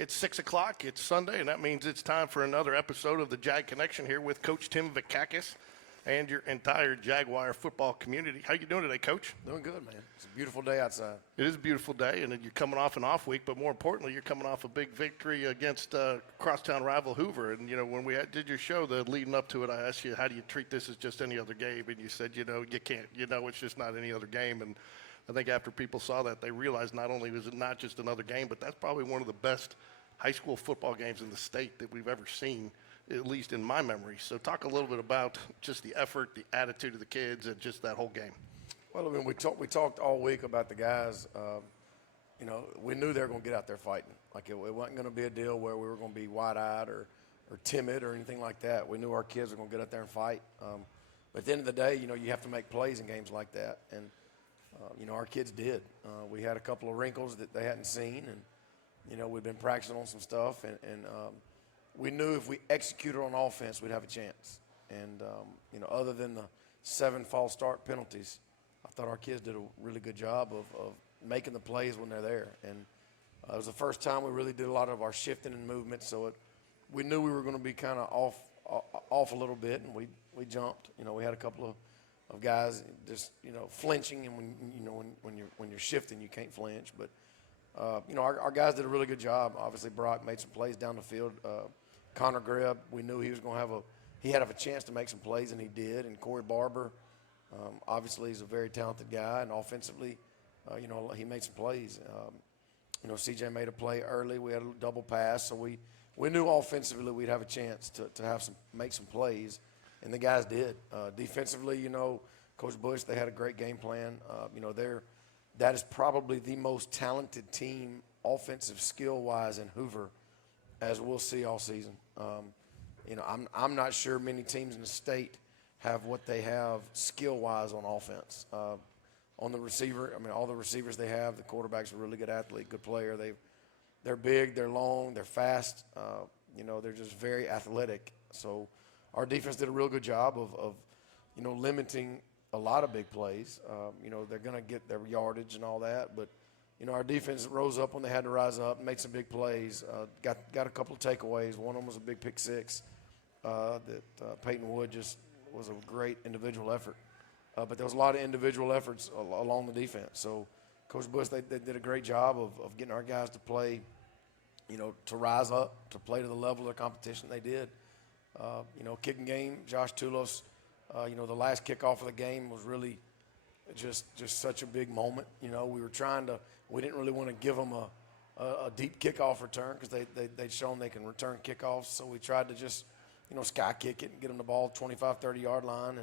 It's 6 o'clock. It's Sunday, and that means it's time for another episode of the Jag Connection here with Coach Tim Vikakis and your entire Jaguar football community. How you doing today, Coach? Doing good, man. It's a beautiful day outside. It is a beautiful day, and you're coming off an off week, but more importantly, you're coming off a big victory against crosstown rival Hoover. And, when we did your show, leading up to it, I asked you, how do you treat this as just any other game? And you said, you can't. It's just not any other game. And I think after people saw that, they realized not only was it not just another game, but that's probably one of the best high school football games in the state that we've ever seen, at least in my memory. So talk a little bit about just the effort, the attitude of the kids, and just that whole game. Well, I mean, we talked all week about the guys. We knew they were going to get out there fighting. Like it wasn't going to be a deal where we were going to be wide-eyed or timid or anything like that. We knew our kids were going to get out there and fight. But at the end of the day, you have to make plays in games like that. And, our kids did. We had a couple of wrinkles that they hadn't seen, and we've been practicing on some stuff, and we knew if we executed on offense, we'd have a chance. And, other than the 7 false start penalties, I thought our kids did a really good job of making the plays when they're there. And it was the first time we really did a lot of our shifting and movement, so we knew we were going to be kind of off a little bit, and we jumped. We had a couple of guys just, flinching, and when you're shifting, you can't flinch. But our guys did a really good job. Obviously, Brock made some plays down the field. Connor Grebb, we knew he was going to have a chance to make some plays, and he did. And Corey Barber, obviously, he's a very talented guy, and offensively, he made some plays. CJ made a play early. We had a double pass, so we knew offensively we'd have a chance to make some plays, and the guys did. Defensively, Coach Bush, they had a great game plan. That is probably the most talented team, offensive skill-wise, in Hoover, as we'll see all season. I'm not sure many teams in the state have what they have skill-wise on offense. On the receiver, all the receivers they have, the quarterback's a really good athlete, good player. They're big, they're long, they're fast. They're just very athletic. So our defense did a real good job of limiting a lot of big plays. They're going to get their yardage and all that, but our defense rose up when they had to rise up and made some big plays. Got a couple of takeaways. One of them was a big pick six that Peyton Wood just was a great individual effort. But there was a lot of individual efforts along the defense. So Coach Bush, they did a great job of getting our guys to play, to rise up, to play to the level of the competition they did. Kicking game, Josh Tulos, the last kickoff of the game was really just such a big moment. We didn't really want to give them a deep kickoff return because they'd shown they can return kickoffs. So we tried to just, sky kick it and get them the ball 25, 30-yard line.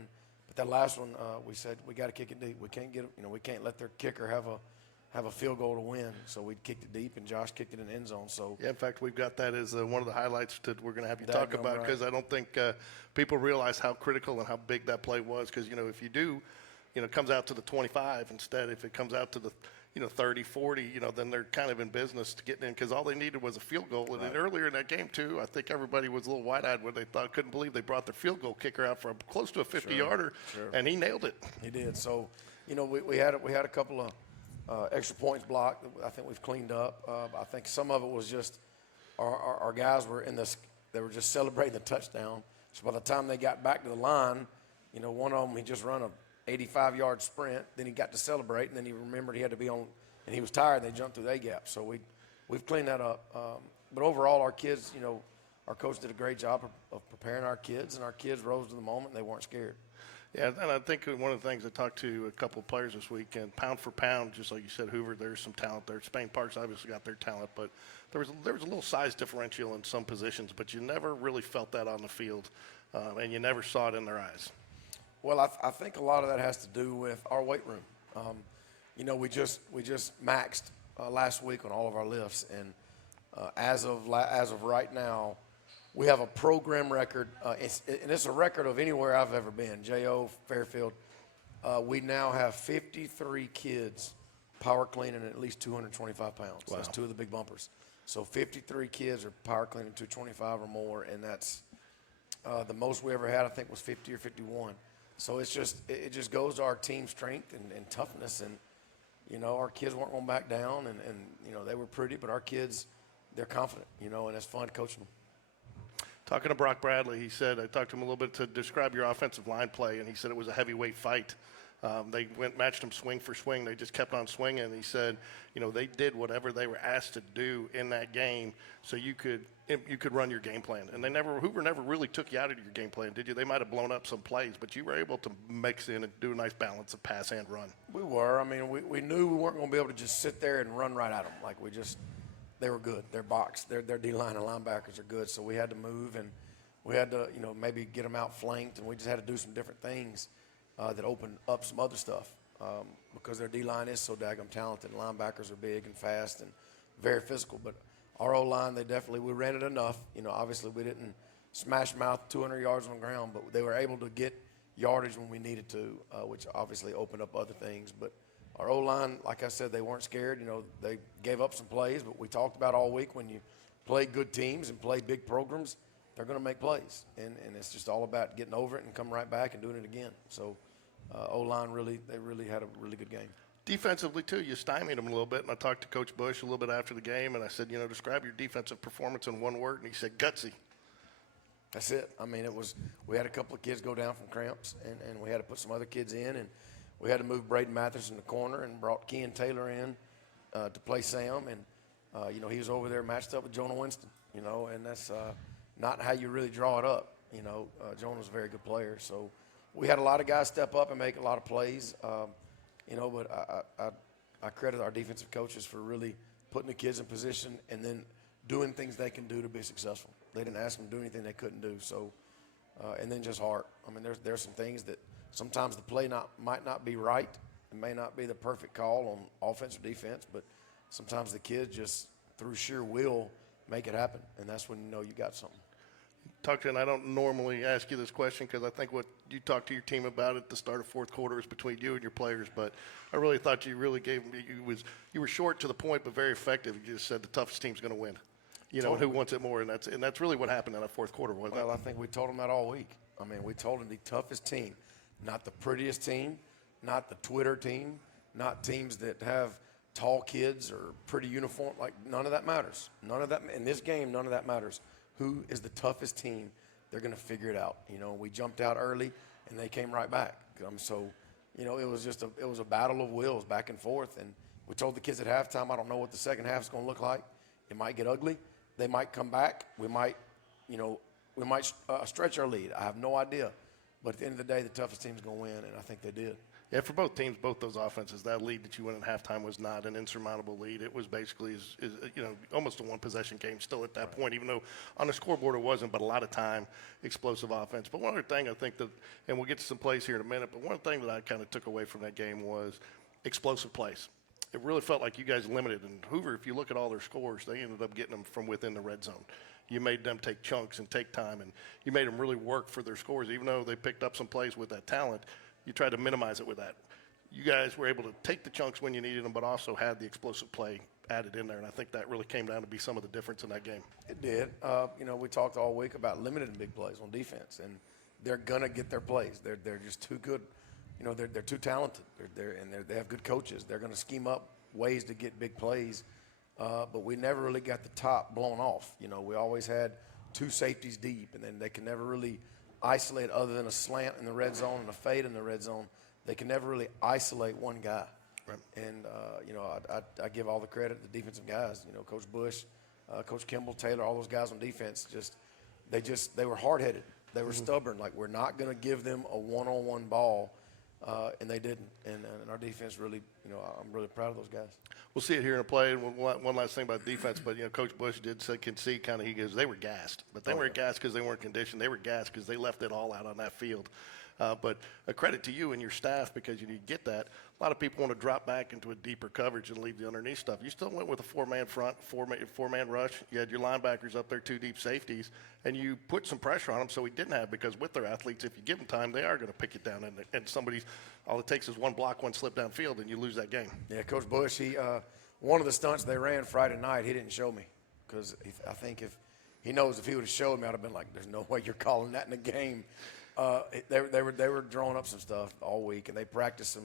But that last one, we said we got to kick it deep. We can't we can't let their kicker have a field goal to win. So we kicked it deep, and Josh kicked it in the end zone. So yeah, in fact, we've got that as one of the highlights that we're going to have you talk about, because I don't think people realize how critical and how big that play was. Because if you do, it comes out to the 25 instead. If it comes out to the 30, 40, then they're kind of in business to get in, because all they needed was a field goal. And then earlier in that game too, I think everybody was a little wide-eyed when they couldn't believe they brought their field goal kicker out from close to a 50-yarder, and he nailed it. He did. So we had a couple of extra points blocked that I think we've cleaned up. I think some of it was just our guys were they were just celebrating the touchdown. So by the time they got back to the line, one of them, he just run a 85-yard sprint. Then he got to celebrate, and then he remembered he had to be on, and he was tired, and they jumped through the A-gap. So we've cleaned that up. But overall, our kids, our coach did a great job of preparing our kids, and our kids rose to the moment, and they weren't scared. Yeah, and I think one of the things I talked to a couple of players this week, and pound for pound, just like you said, Hoover, there's some talent there. Spain Park's obviously got their talent, but there was a little size differential in some positions, but you never really felt that on the field, and you never saw it in their eyes. Well, I think a lot of that has to do with our weight room. We just maxed last week on all of our lifts, and as of right now, we have a program record, and it's a record of anywhere I've ever been. J.O. Fairfield, we now have 53 kids power cleaning at least 225 pounds. Wow. That's 2 of the big bumpers. So 53 kids are power cleaning 225 or more, and that's the most we ever had. I think was 50 or 51. So it just goes to our team strength and toughness, and our kids weren't going to back down, and they were pretty, but our kids, they're confident, you know, and it's fun coaching them. Talking to Brock Bradley, he said, I talked to him a little bit to describe your offensive line play, and he said it was a heavyweight fight. They matched them swing for swing. They just kept on swinging. And he said, you know, they did whatever they were asked to do in that game so you could run your game plan. And Hoover never really took you out of your game plan, did you? They might have blown up some plays, but you were able to mix in and do a nice balance of pass and run. We were. I mean, we knew we weren't going to be able to just sit there and run right at them. Like they were good. Their box, their D-line and linebackers are good. So we had to move, and we had to, you know, maybe get them out flanked, and we just had to do some different things that opened up some other stuff because their D-line is so daggum talented. Linebackers are big and fast and very physical. But our O-line, we ran it enough. You know, obviously we didn't smash mouth 200 yards on the ground, but they were able to get yardage when we needed to, which obviously opened up other things. But our O-line, like I said, they weren't scared. You know, they gave up some plays, but we talked about all week when you play good teams and play big programs, they're going to make plays. And it's just all about getting over it and coming right back and doing it again. So O-line they really had a really good game. Defensively, too, you stymied them a little bit. And I talked to Coach Bush a little bit after the game, and I said, you know, describe your defensive performance in one word. And he said, gutsy. That's it. I mean, we had a couple of kids go down from cramps, and we had to put some other kids in, and we had to move Braden Mathers in the corner and brought Kean Taylor in to play Sam. And, you know, he was over there matched up with Jonah Winston, you know, and that's not how you really draw it up. You know, Jonah's a very good player. So we had a lot of guys step up and make a lot of plays, you know, but I credit our defensive coaches for really putting the kids in position and then doing things they can do to be successful. They didn't ask them to do anything they couldn't do. So, and then just heart. I mean, there's some things that sometimes the play might not be right. It may not be the perfect call on offense or defense, but sometimes the kids just through sheer will make it happen, and that's when you know you got something. And I don't normally ask you this question because I think what you talked to your team about at the start of fourth quarter is between you and your players, but I really thought you really you were short to the point but very effective. You just said the toughest team's going to win. You know, who wants it more, and that's really what happened in that fourth quarter, wasn't it? Well, I think we told them that all week. I mean, we told them the toughest team, not the prettiest team, not the Twitter team, not teams that have tall kids or pretty uniform. Like, none of that matters. None of that in this game. None of that matters. Who is the toughest team? They're going to figure it out. You know, we jumped out early, and they came right back. So, you know, it was a battle of wills back and forth. And we told the kids at halftime, I don't know what the second half is going to look like. It might get ugly. They might come back. We might stretch our lead. I have no idea. But at the end of the day, the toughest team's going to win, and I think they did. Yeah, for both teams, both those offenses, that lead that you won at halftime was not an insurmountable lead. It was basically, you know, almost a one-possession game still at that point, even though on the scoreboard it wasn't, but a lot of time, explosive offense. But one other thing I think that, and we'll get to some plays here in a minute, but one thing that I kind of took away from that game was explosive plays. It really felt like you guys limited. And Hoover, if you look at all their scores, they ended up getting them from within the red zone. You made them take chunks and take time, and you made them really work for their scores. Even though they picked up some plays with that talent, you tried to minimize it with that. You guys were able to take the chunks when you needed them, but also had the explosive play added in there, and I think that really came down to be some of the difference in that game. It did. You know, we talked all week about limiting big plays on defense, and they're gonna get their plays. They're just too good. You know, they're too talented. They have good coaches. They're gonna scheme up ways to get big plays, but we never really got the top blown off. You know, we always had two safeties deep, and then they can never really isolate other than a slant in the red zone and a fade in the red zone. They can never really isolate one guy. Right. And, you know, I give all the credit to the defensive guys. You know, Coach Bush, Coach Kimball, Taylor, all those guys on defense, they were hard-headed. They were stubborn. Like, we're not going to give them a one-on-one ball, and they didn't. And our defense really, you know, I'm really proud of those guys. We'll see it here in a play. And one last thing about defense, but, you know, Coach Bush can see kind of, he goes, they were gassed. But they weren't gassed because they weren't conditioned. They were gassed because they left it all out on that field. But a credit to you and your staff because you get that. A lot of people want to drop back into a deeper coverage and leave the underneath stuff. You still went with a four-man front, four-man rush. You had your linebackers up there, two deep safeties, and you put some pressure on them so he didn't have, because with their athletes, if you give them time, they are going to pick it down. And all it takes is one block, one slip downfield, and you lose that game. Yeah, Coach Bush, one of the stunts they ran Friday night, he didn't show me because I think if he knows if he would have showed me, I'd have been like, there's no way you're calling that in a game. They were drawing up some stuff all week, and they practiced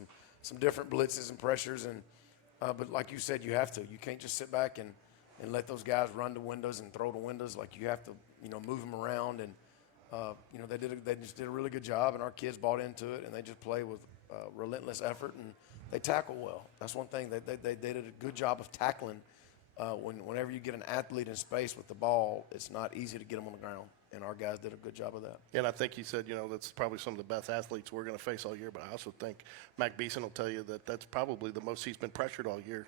some different blitzes and pressures. And but like you said, you have to. You can't just sit back and and let those guys run to windows and throw to windows. Like you have to, move them around. And, they just did a really good job, and our kids bought into it, and they just play with relentless effort, and they tackle well. That's one thing. They did a good job of tackling. Whenever you get an athlete in space with the ball, it's not easy to get them on the ground, and our guys did a good job of that. And I think you said, that's probably some of the best athletes we're going to face all year, but I also think Mac Beeson will tell you that that's probably the most he's been pressured all year.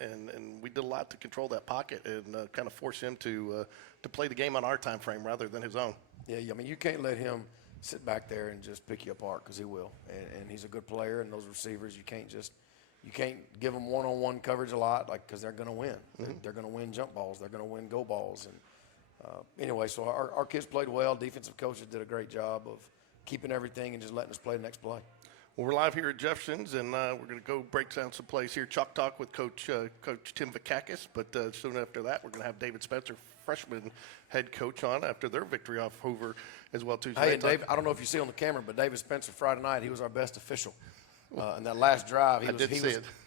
And we did a lot to control that pocket and kind of force him to play the game on our time frame rather than his own. Yeah, I mean, you can't let him sit back there and just pick you apart, because he will. And he's a good player, and those receivers, you can't give them one-on-one coverage a lot, because they're going to win. Mm-hmm. They're going to win jump balls. They're going to win go balls. And anyway, so our kids played well. Defensive coaches did a great job of keeping everything and just letting us play the next play. Well, we're live here at Jeffersons, and we're going to go break down some plays here. Chalk Talk with Coach Tim Vakakis, but soon after that, we're going to have David Spencer, freshman head coach, on after their victory off Hoover as well Tuesday. Hey, and Dave, I don't know if you see on the camera, but David Spencer Friday night, he was our best official. In that last drive,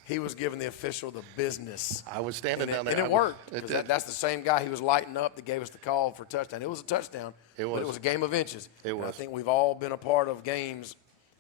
he was giving the official the business. I was standing down there. And it worked. That's the same guy he was lighting up that gave us the call for touchdown. It was a touchdown, but it was a game of inches. It was. And I think we've all been a part of games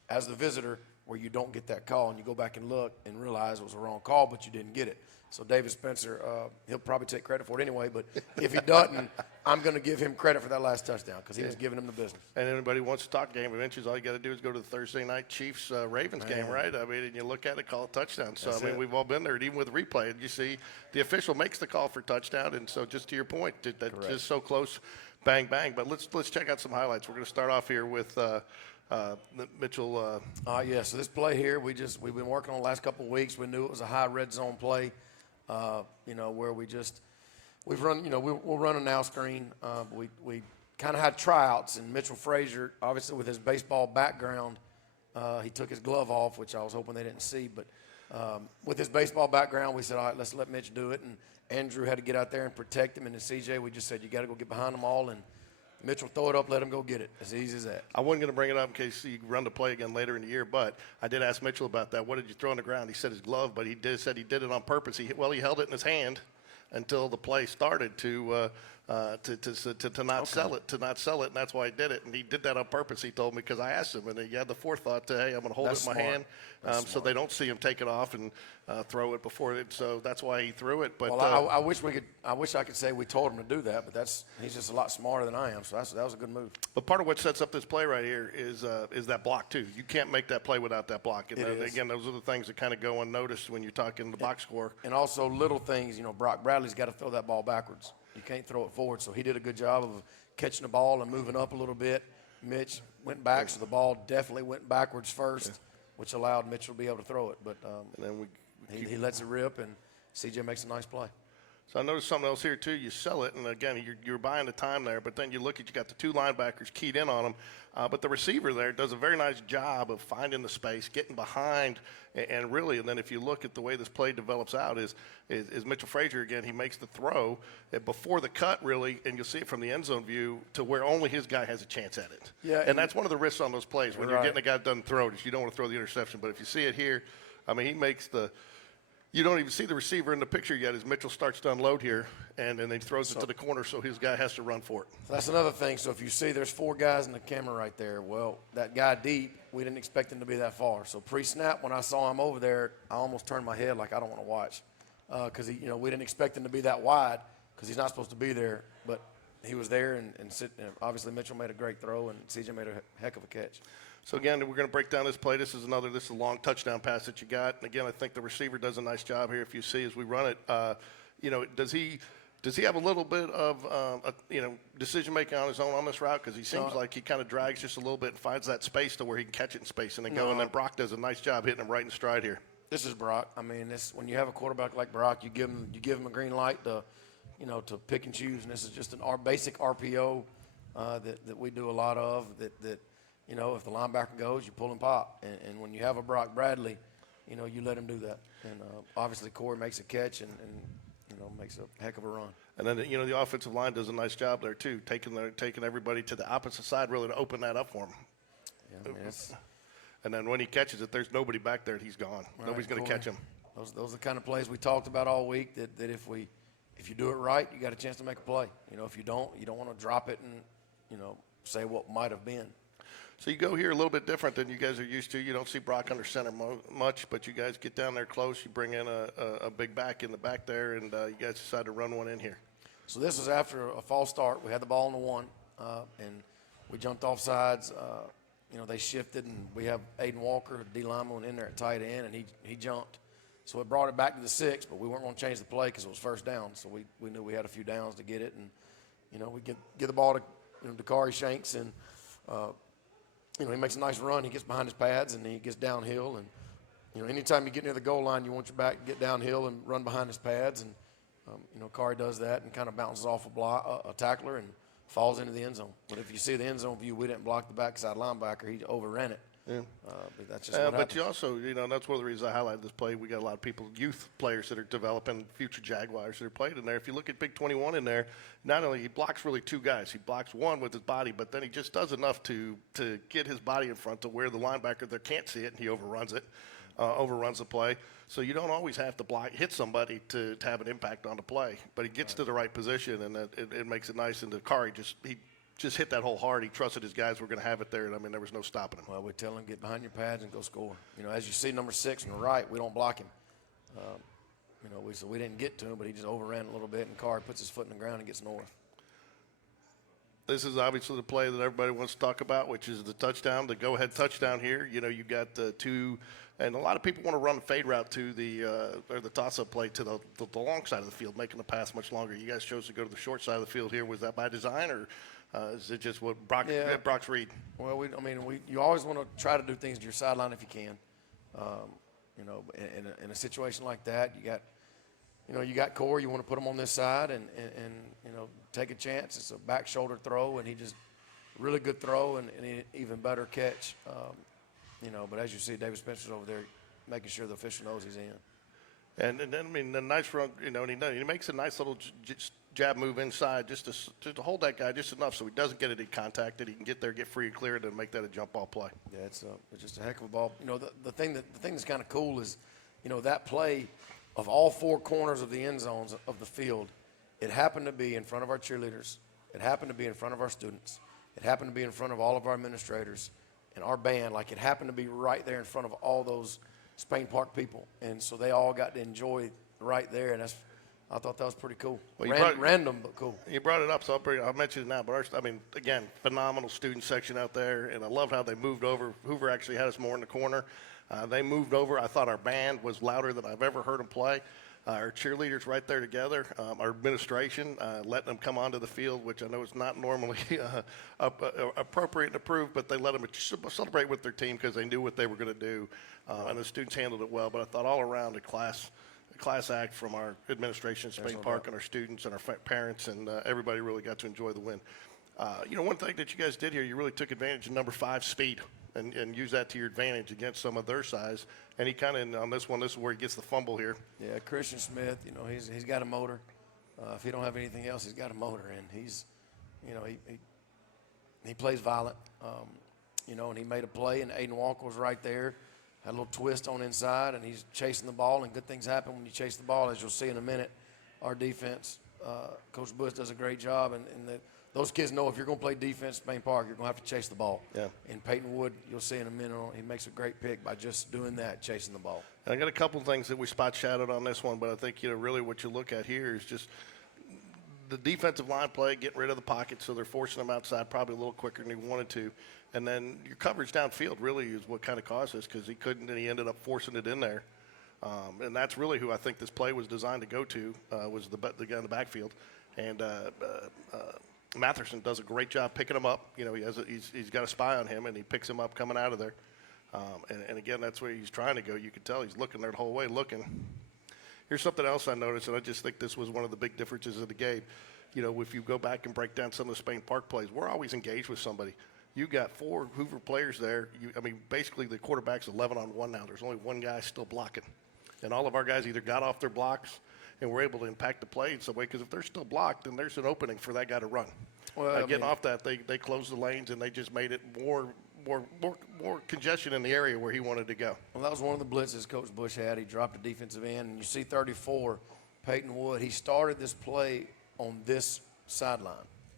as the visitor where you don't get that call, and you go back and look and realize it was a wrong call, but you didn't get it. So David Spencer, he'll probably take credit for it anyway, but if he doesn't, I'm going to give him credit for that last touchdown, because he was giving him the business. And anybody wants to talk game of inches, all you got to do is go to the Thursday night Chiefs-Ravens game, right? I mean, and you look at it, call it touchdown. So, That's we've all been there, and even with replay, and you see the official makes the call for touchdown, and so just to your point, that's just so close, bang, bang. But let's check out some highlights. We're going to start off here with Mitchell. So this play here, we've been working on the last couple of weeks. We knew it was a high red zone play. Where we've run, we'll run a now screen. We kind of had tryouts, and Mitchell Frazier, obviously with his baseball background, he took his glove off, which I was hoping they didn't see. But with his baseball background, we said, all right, let's let Mitch do it. And Andrew had to get out there and protect him. And then CJ, we just said, you got to go get behind them all. And Mitch will throw it up, let him go get it. As easy as that. I wasn't going to bring it up in case you run the play again later in the year, but I did ask Mitchell about that. What did you throw on the ground? He said his glove, but he said he did it on purpose. He held it in his hand until the play started to not sell it, and that's why he did it. And he did that on purpose, he told me, because I asked him, and he had the forethought to, hey, I'm going to hold That's it in my smart. hand so they don't see him take it off and throw it before it. So that's why he threw it. But I wish I could say we told him to do that, but he's just a lot smarter than I am. So that was a good move. But part of what sets up this play right here is that block too. You can't make that play without that block. And again, those are the things that kind of go unnoticed when you're talking the box score. And also little things. Brock Bradley's got to throw that ball backwards. You can't throw it forward. So he did a good job of catching the ball and moving up a little bit. Mitch went back, so the ball definitely went backwards first, which allowed Mitchell to be able to throw it. But and then he lets it rip, and CJ makes a nice play. So I noticed something else here too. You sell it, and again, you're buying the time there. But then you look at, you got the two linebackers keyed in on them, but the receiver there does a very nice job of finding the space, getting behind, and really. And then if you look at the way this play develops out, is Mitchell Frazier again? He makes the throw before the cut, really, and you'll see it from the end zone view to where only his guy has a chance at it. Yeah, and that's one of the risks on those plays when you're getting a guy that doesn't throw it. Is you don't want to throw the interception, but if you see it here, I mean, he makes the. You don't even see the receiver in the picture yet as Mitchell starts to unload here, and then he throws it to the corner, so his guy has to run for it. That's another thing. So if you see there's four guys in the camera right there, well, that guy deep, we didn't expect him to be that far. So pre-snap, when I saw him over there, I almost turned my head like I don't want to watch because we didn't expect him to be that wide because he's not supposed to be there. But he was there, and obviously Mitchell made a great throw, and CJ made a heck of a catch. So, again, we're going to break down this play. This is a long touchdown pass that you got. And, again, I think the receiver does a nice job here if you see as we run it. Does he have a little bit of, decision-making on his own on this route? Because he seems like he kind of drags just a little bit and finds that space to where he can catch it in space and then go. And then Brock does a nice job hitting him right in stride here. This is Brock. I mean, when you have a quarterback like Brock, you give him a green light to pick and choose. And this is just our basic RPO that we do a lot of that if the linebacker goes, you pull and pop. And when you have a Brock Bradley, you let him do that. And obviously Corey makes a catch and makes a heck of a run. And then, the offensive line does a nice job there, too, taking everybody to the opposite side really to open that up for him. Yeah, I mean, and then when he catches it, there's nobody back there. He's gone. Nobody's going to catch him. Those are the kind of plays we talked about all week that if we if you do it right, you got a chance to make a play. You know, if you don't want to drop it and, you know, say what might have been. So you go here a little bit different than you guys are used to. You don't see Brock under center much, but you guys get down there close. You bring in a big back in the back there, and you guys decide to run one in here. So this was after a false start. We had the ball on the one, and we jumped off sides. You know, they shifted, and we have Aiden Walker, D lineman, in there at tight end, and he jumped. So it brought it back to the 6, but we weren't going to change the play because it was first down. So we knew we had a few downs to get it, and you know, we get the ball to Dakari Shanks, and you know, he makes a nice run. He gets behind his pads, and he gets downhill. And you know, anytime you get near the goal line, you want your back to get downhill and run behind his pads. And you know, Kari does that and kind of bounces off a tackler and falls into the end zone. But if you see the end zone view, we didn't block the backside linebacker. He overran it. Yeah. But that's just what but happens. you also, you know, that's one of the reasons I highlighted this play. We got a lot of people, youth players that are developing, future Jaguars that are played in there. If you look at Big 21 in there, not only he blocks really two guys, he blocks one with his body, but then he just does enough to get his body in front to where the linebacker there can't see it, and he overruns it, overruns the play. So you don't always have to hit somebody to have an impact on the play, but he gets to the right position, and it makes it nice. And the Kari just hit that hole hard. He trusted his guys were going to have it there, and I mean, there was no stopping him. Well, we tell him, get behind your pads and go score. You know, as you see number 6 on the right, we don't block him. You know, so we didn't get to him, but he just overran a little bit, and Kari puts his foot in the ground and gets north. This is obviously the play that everybody wants to talk about, which is the touchdown, the go-ahead touchdown here. You know, you got the two, and a lot of people want to run a fade route to or the toss-up play to the long side of the field, making the pass much longer. You guys chose to go to the short side of the field here. Was that by design, or is it just what Brock's read? Well, you always want to try to do things to your sideline if you can. You know, in a situation like that, you got Corey. You want to put him on this side and you know, take a chance. It's a back shoulder throw, and he just really good throw and an even better catch. You know, but as you see, David Spencer's over there making sure the official knows he's in. And then, I mean, the nice run, you know, and he makes a nice little jab move inside just to hold that guy just enough so he doesn't get any contact, that he can get there, get free and clear, and then make that a jump ball play. Yeah, it's just a heck of a ball. You know, the thing that's kind of cool is, you know, that play of all 4 corners of the end zones of the field, it happened to be in front of our cheerleaders. It happened to be in front of our students. It happened to be in front of all of our administrators and our band. Like, it happened to be right there in front of all those Spain Park people. And so they all got to enjoy right there, and I thought that was pretty cool. Well, random, but cool. You brought it up, so I'll mention it now. But again, phenomenal student section out there, and I love how they moved over. Hoover actually had us more in the corner. They moved over. I thought our band was louder than I've ever heard them play. Our cheerleaders right there together. Our administration letting them come onto the field, which I know is not normally appropriate and approved, but they let them celebrate with their team because they knew what they were going to do, and the students handled it well. But I thought all around a class act from our administration, Spain Park, and our students and our parents, and everybody really got to enjoy the win. You know, one thing that you guys did here, you really took advantage of number 5 speed and use that to your advantage against some of their size. And he kind of, on this one, this is where he gets the fumble here. Yeah, Christian Smith, you know, he's got a motor. If he don't have anything else, he's got a motor, and he's, you know, he plays violent. You know, and he made a play, and Aiden Walker was right there. Had a little twist on inside, and he's chasing the ball, and good things happen when you chase the ball, as you'll see in a minute. Our defense, Coach Bush does a great job, and those kids know if you're going to play defense at Spain Park, you're going to have to chase the ball. Yeah. And Peyton Wood, you'll see in a minute, he makes a great pick by just doing that, chasing the ball. And I got a couple things that we spot shadowed on this one, but I think, you know, really what you look at here is just the defensive line play, getting rid of the pocket, so they're forcing them outside probably a little quicker than he wanted to. And then your coverage downfield really is what kind of caused this, because he couldn't, and he ended up forcing it in there. And that's really who I think this play was designed to go to, was the guy in the backfield. And Matherson does a great job picking him up. You know, he's got a spy on him, and he picks him up coming out of there. And again, that's where he's trying to go. You can tell he's looking there the whole way, looking. Here's something else I noticed, and I just think this was one of the big differences of the game. You know, if you go back and break down some of the Spain Park plays, we're always engaged with somebody. You got 4 Hoover players there. Basically the quarterback's 11-on-1 now. There's only one guy still blocking. And all of our guys either got off their blocks and were able to impact the play in some way, because if they're still blocked, then there's an opening for that guy to run. Well, getting off that, they closed the lanes, and they just made it more congestion in the area where he wanted to go. Well, that was one of the blitzes Coach Bush had. He dropped a defensive end, and you see 34 Peyton Wood, he started this play on this sideline.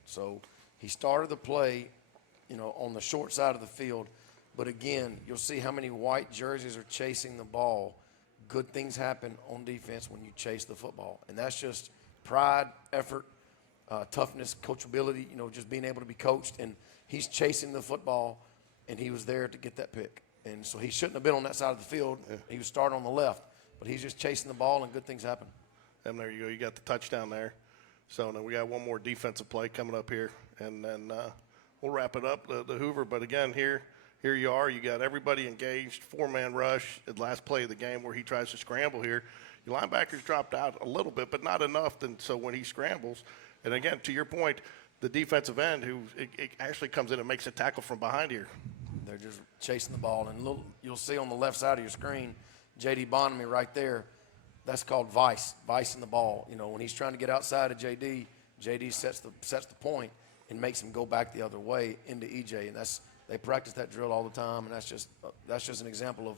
So he started the play, on the short side of the field. But again, you'll see how many white jerseys are chasing the ball. Good things happen on defense when you chase the football. And that's just pride, effort, toughness, coachability, just being able to be coached. And he's chasing the football, and he was there to get that pick. And so he shouldn't have been on that side of the field. Yeah. He was starting on the left. But he's just chasing the ball, and good things happen. And there you go. You got the touchdown there. So now we got one more defensive play coming up here, and then we'll wrap it up, the Hoover. But, again, here you are. You got everybody engaged, four-man rush at last play of the game where he tries to scramble here. Your linebackers dropped out a little bit, but not enough. So when he scrambles, and, again, to your point, the defensive end who it actually comes in and makes a tackle from behind here. They're just chasing the ball. And you'll see on the left side of your screen, J.D. Bonamy right there. That's called vicing the ball. When he's trying to get outside of J.D., J.D. sets the point and makes him go back the other way into E.J. And they practice that drill all the time, and that's just an example of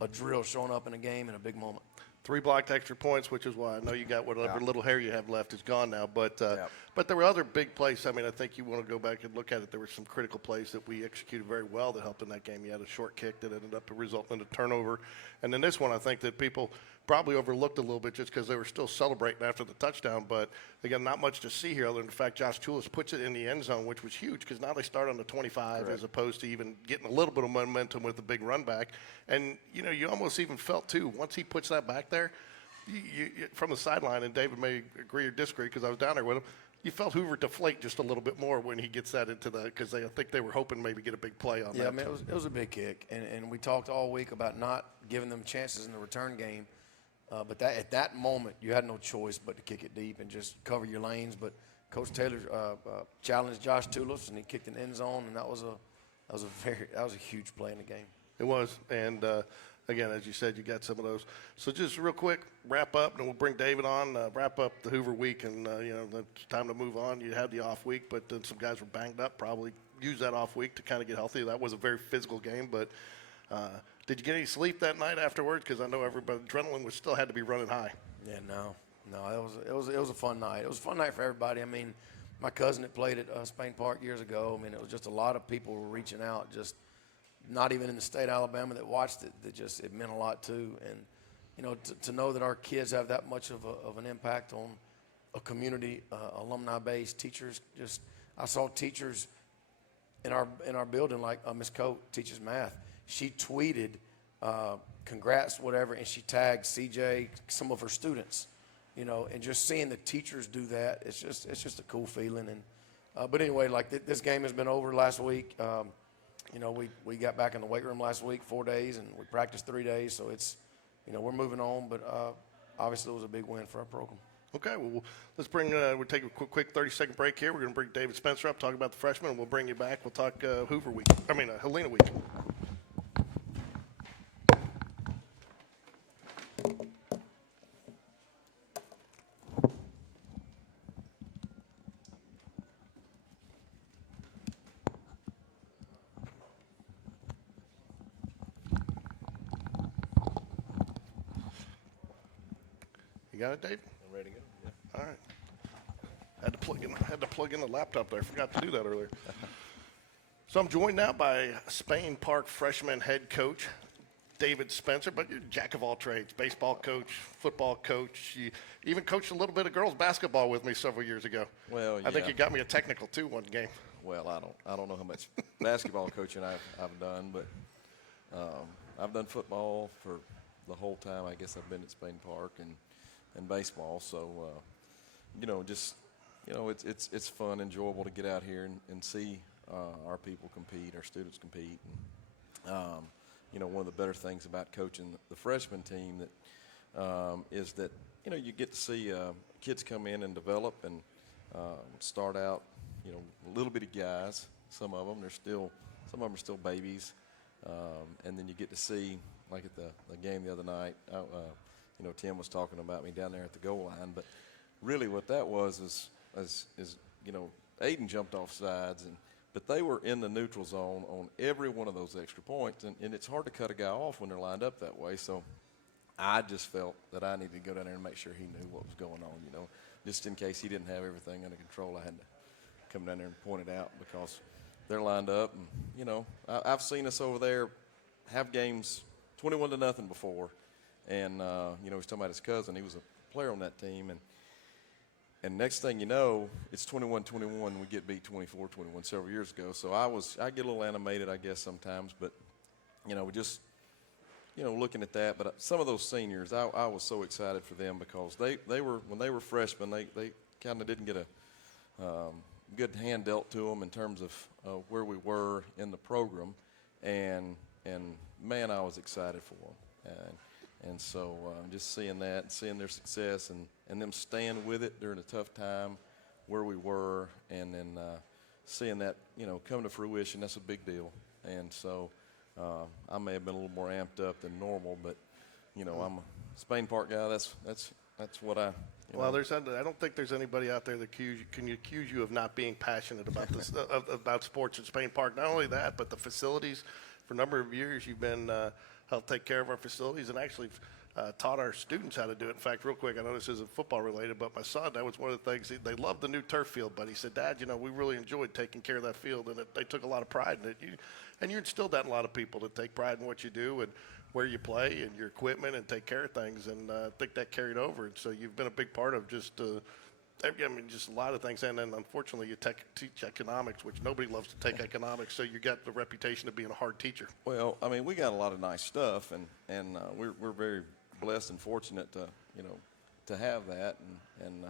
a drill showing up in a game in a big moment. 3 blocked extra points, which is why I know you got whatever little hair you have left is gone now. But there were other big plays. I mean, I think you want to go back and look at it. There were some critical plays that we executed very well that helped in that game. You had a short kick that ended up resulting in a turnover. And then this one, I think that people probably overlooked a little bit just because they were still celebrating after the touchdown. But, again, not much to see here other than the fact Josh Toulis puts it in the end zone, which was huge because now they start on the 25. Correct. As opposed to even getting a little bit of momentum with the big run back. And, you almost even felt, too, once he puts that back there, you, from the sideline, and David may agree or disagree because I was down there with him, you felt Hoover deflate just a little bit more when he gets that into because I think they were hoping maybe get a big play on that. Yeah, I mean, it was a big kick, and we talked all week about not giving them chances in the return game, but at that moment you had no choice but to kick it deep and just cover your lanes. But Coach Taylor challenged Josh Toulis, and he kicked an end zone, and that was a huge play in the game. It was, and again, as you said, you got some of those. So just real quick, wrap up, and we'll bring David on, wrap up the Hoover week, and, it's time to move on. You had the off week, but then some guys were banged up, probably used that off week to kind of get healthy. That was a very physical game, but did you get any sleep that night afterwards? Because I know everybody, adrenaline still had to be running high. Yeah, no, it was a fun night. It was a fun night for everybody. I mean, my cousin that played at Spain Park years ago, I mean, it was just a lot of people were reaching out, just not even in the state of Alabama that watched it, it meant a lot too. And, to know that our kids have that much of an impact on a community, alumni base, teachers, I saw teachers in our building, like Miss Coate teaches math. She tweeted, congrats, whatever, and she tagged CJ, some of her students, and just seeing the teachers do that, it's just a cool feeling. And, but anyway, like this game has been over last week. We got back in the weight room last week, 4 days, and we practiced 3 days. So it's, we're moving on. But obviously, it was a big win for our program. Okay, well, let's bring. We'll take a quick 30-second break here. We're going to bring David Spencer up, talk about the freshmen, and we'll bring you back. We'll talk Hoover week. Helena week. You got it, Dave? I'm ready to go. Yeah. All right. Had to plug in the laptop there. I forgot to do that earlier. So I'm joined now by Spain Park freshman head coach David Spencer, but you're a jack of all trades: baseball coach, football coach. You even coached a little bit of girls basketball with me several years ago. Well, yeah. I think you got me a technical too one game. Well, I don't know how much basketball coaching I've done, but I've done football for the whole time. I guess I've been at Spain Park and baseball. So, it's fun, enjoyable to get out here and see our people compete, our students compete. And, one of the better things about coaching the freshman team that is that, you get to see kids come in and develop and start out, little bitty guys. Some of them are still babies. And then you get to see, like at the game the other night, Tim was talking about me down there at the goal line, but really what that was is Aiden jumped off sides, but they were in the neutral zone on every one of those extra points, and it's hard to cut a guy off when they're lined up that way. So I just felt that I needed to go down there and make sure he knew what was going on, you know, just in case he didn't have everything under control. I had to come down there and point it out because they're lined up. And, you know, I've seen us over there have games 21-0 before. And, you know, he's talking about his cousin. He was a player on that team. And next thing you know, it's 21-21. We get beat 24-21 several years ago. So I get a little animated, I guess, sometimes. But, you know, just, you know, looking at that. But some of those seniors, I was so excited for them because they were, when they were freshmen, they kind of didn't get a good hand dealt to them in terms of where we were in the program. And man, I was excited for them. And so just seeing that and seeing their success and them staying with it during a tough time where we were, and then seeing that, you know, come to fruition, that's a big deal. And so I may have been a little more amped up than normal, but, you know, I'm a Spain Park guy. That's what I – well, I don't think there's anybody out there that can accuse you of not being passionate about this about sports at Spain Park. Not only that, but the facilities. For a number of years, you've been helped take care of our facilities and actually taught our students how to do it. In fact, real quick, I know this isn't football related, but my son, that was one of the things. They loved the new turf field, but he said, Dad, you know, we really enjoyed taking care of that field, and they took a lot of pride in it. And you instilled that in a lot of people, to take pride in what you do and where you play and your equipment and take care of things. And I think that carried over. And so you've been a big part of just just a lot of things. And then unfortunately you teach economics, which nobody loves to take economics. So you got the reputation of being a hard teacher. Well, I mean, we got a lot of nice stuff, and we're very blessed and fortunate to have that. And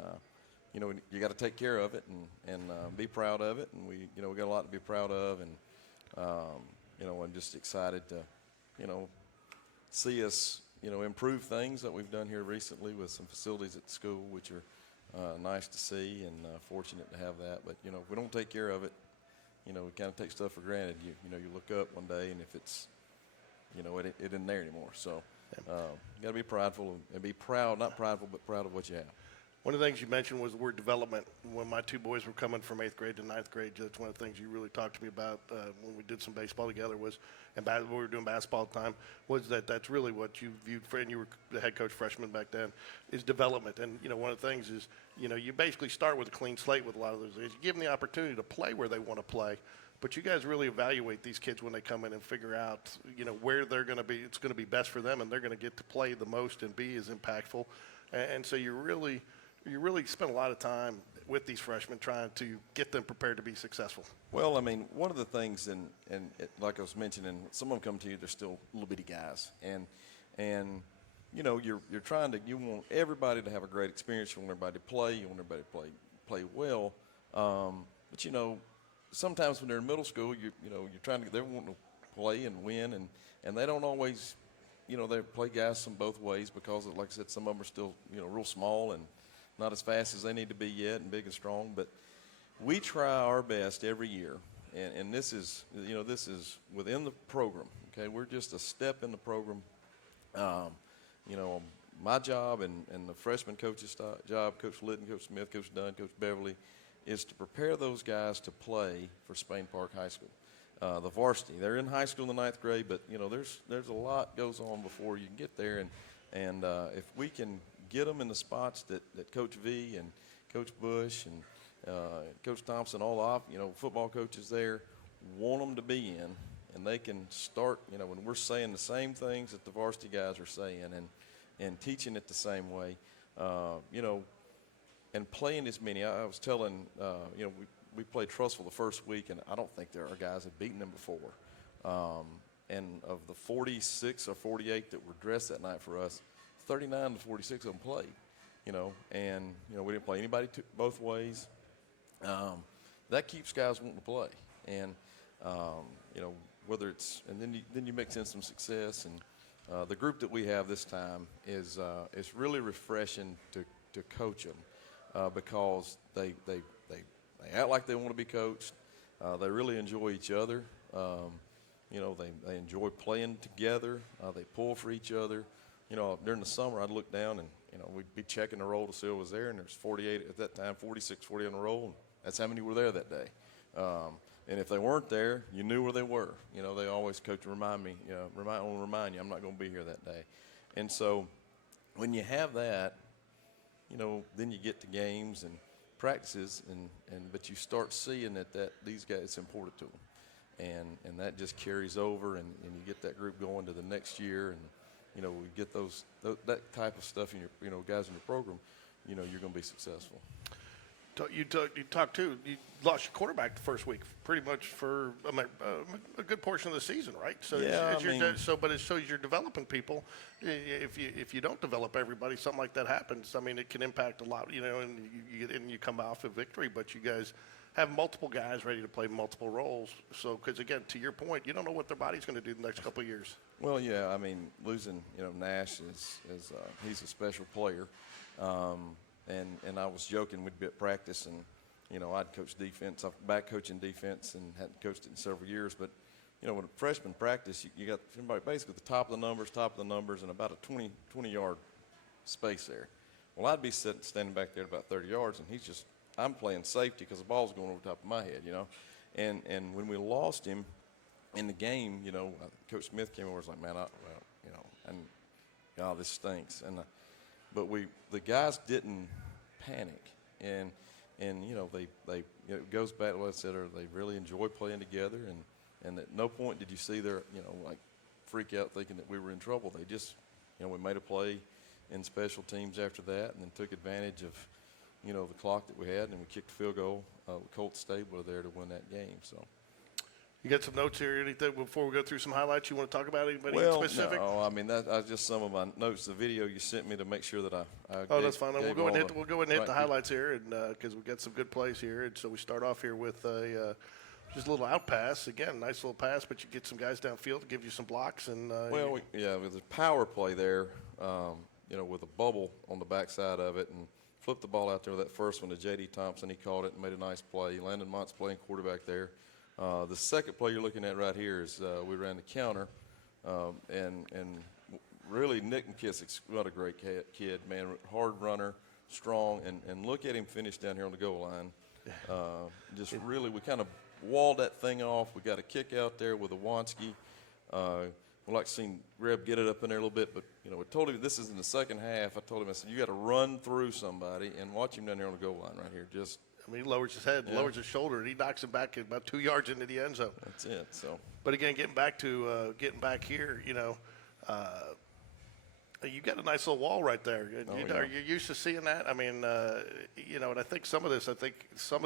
you know, you got to take care of it and be proud of it. And we got a lot to be proud of. And you know, I'm just excited to, you know, see us, you know, improve things that we've done here recently with some facilities at the school, which are nice to see, and fortunate to have that. But, you know, if we don't take care of it, you know, we kind of take stuff for granted. You know, you look up one day, and if it's, you know, it isn't there anymore. So you got to be prideful and be proud, not prideful, but proud of what you have. One of the things you mentioned was the word development. When my two boys were coming from 8th grade to 9th grade, that's one of the things you really talked to me about when we did some baseball together was, and we were doing basketball at the time, was that's really what you viewed, and you were the head coach freshman back then, is development. And, you know, one of the things is, you know, you basically start with a clean slate with a lot of those things. You give them the opportunity to play where they want to play, but you guys really evaluate these kids when they come in and figure out, you know, where they're going to be, it's going to be best for them, and they're going to get to play the most and be as impactful. And so you really spend a lot of time with these freshmen trying to get them prepared to be successful. Well, I mean, one of the things, and like I was mentioning, some of them come to you, they're still little bitty guys, and you know, you want everybody to have a great experience. You want everybody to play. You want everybody to play well. But you know, sometimes when they're in middle school, you're trying to, they want to play and win, and they don't always, you know, they play guys from both ways because, like I said, some of them are still, you know, real small and not as fast as they need to be yet, and big and strong. But we try our best every year, and this is, you know, this is within the program. Okay, we're just a step in the program. You know, my job and the freshman coach's job, Coach Litton, Coach Smith, Coach Dunn, Coach Beverly, is to prepare those guys to play for Spain Park High School. The varsity, they're in high school in the 9th grade, but you know, there's a lot goes on before you can get there, and if we can get them in the spots that Coach V and Coach Bush and Coach Thompson, all football coaches there want them to be in, and they can start, you know, when we're saying the same things that the varsity guys are saying, and teaching it the same way, you know, and playing as many. I was telling, you know, we played Trussville the first week, and I don't think there are guys that have beaten them before. And of the 46 or 48 that were dressed that night for us, 39 to 46 of them played, you know, and, you know, we didn't play anybody both ways. That keeps guys wanting to play. And, you know, whether it's, and then you mix in some success. And the group that we have this time is really refreshing to coach them because they act like they want to be coached. They really enjoy each other. You know, they enjoy playing together. They pull for each other. You know, during the summer, I'd look down and, you know, we'd be checking the roll to see who was there, and there's 48 at that time, 46, 48 on the roll, and that's how many were there that day. And if they weren't there, you knew where they were. You know, they always, coach, remind me, you know, remind you, I'm not going to be here that day. And so, when you have that, you know, then you get to games and practices, but you start seeing that these guys, it's important to them, and that just carries over, and you get that group going to the next year, and you know, we get that type of stuff in your guys in your program, you know, you're going to be successful. You talked too. You lost your quarterback the first week, pretty much for a good portion of the season, right? So Yeah, but it shows you're developing people. If you don't develop everybody, something like that happens. I mean, it can impact a lot, you know. And you come off a victory, but you guys have multiple guys ready to play multiple roles. So, because again, to your point, you don't know what their body's going to do the next couple of years. Well, yeah, I mean, losing, you know, Nash is he's a special player. And I was joking, we'd be at practice, and, you know, I'd coach defense. I'm back coaching defense and hadn't coached it in several years. But, you know, when a freshman practice, you got somebody basically at the top of the numbers, and about a 20-yard space there. Well, I'd be standing back there at about 30 yards, and I'm playing safety because the ball's going over the top of my head, you know. And when we lost him in the game, you know, Coach Smith came over and was like, man, you know, and, God, this stinks. But the guys didn't panic, and you know, they you know, it goes back to what I said earlier. They really enjoy playing together, and at no point did you see their, you know, like freak out thinking that we were in trouble. They just, you know, we made a play in special teams after that, and then took advantage of, you know, the clock that we had, and we kicked a field goal with Colt Stabler there to win that game. So. You got some notes here, anything before we go through some highlights you want to talk about? Anybody specific? No, I mean, that's just some of my notes. The video you sent me to make sure that I that's fine. We'll go ahead and hit the highlights here, and because we've got some good plays here. And so we start off here with just a little out pass. Again, nice little pass, but you get some guys downfield to give you some blocks. And with a power play there, you know, with a bubble on the backside of it, and flipped the ball out there with that first one to J.D. Thompson. He caught it and made a nice play. Landon Mott's playing quarterback there. The second play you're looking at right here is we ran the counter, and really Nick McKissick's what a great kid, man, hard runner, strong, and look at him finish down here on the goal line. Really, we kind of walled that thing off. We got a kick out there with a Wansky. We'd like to see Greb get it up in there a little bit, but, you know, I told him this is in the second half. I said, you got to run through somebody, and watch him down there on the goal line right here. I mean, he lowers his head, lowers his shoulder, and he knocks him back about 2 yards into the end zone. That's it. So, but again, getting back here, you know, you got a nice little wall right there. Are you used to seeing that? I mean, you know, and I think some of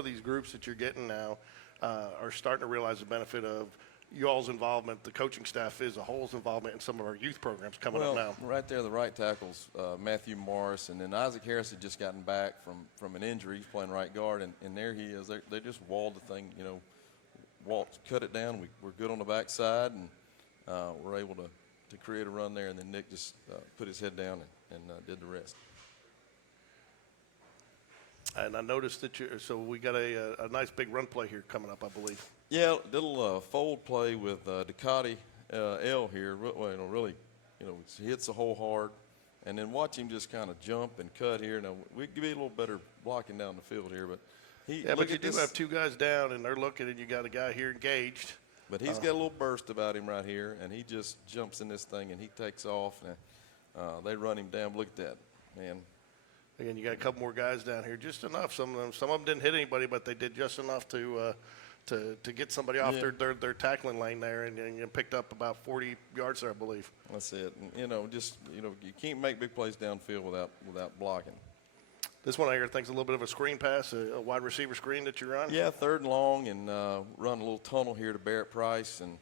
these groups that you're getting now are starting to realize the benefit of y'all's involvement, the coaching staff as a whole's involvement in some of our youth programs coming up now. Right there, the right tackles, Matthew Morris, and then Isaac Harris had just gotten back from an injury. He's playing right guard, and there he is. They just walled the thing, you know, cut it down. We're good on the backside, and we're able to create a run there, and then Nick just put his head down and did the rest. And I noticed that so we got a nice big run play here coming up, I believe. Yeah, little fold play with Ducati L here. Really, you know, he hits the hole hard, and then watch him just kind of jump and cut here. Now we could be a little better blocking down the field here, but but you do have two guys down, and they're looking, and you got a guy here engaged. But he's got a little burst about him right here, and he just jumps in this thing, and he takes off, and they run him down. Look at that, man. Again, you got a couple more guys down here, just enough. Some of them didn't hit anybody, but they did just enough to get somebody off their tackling lane there, and picked up about 40 yards there, I believe. That's it. And, you can't make big plays downfield without blocking. This one I hear thinks a little bit of a screen pass, a wide receiver screen that you run. Yeah, third and long, and run a little tunnel here to Barrett Price, and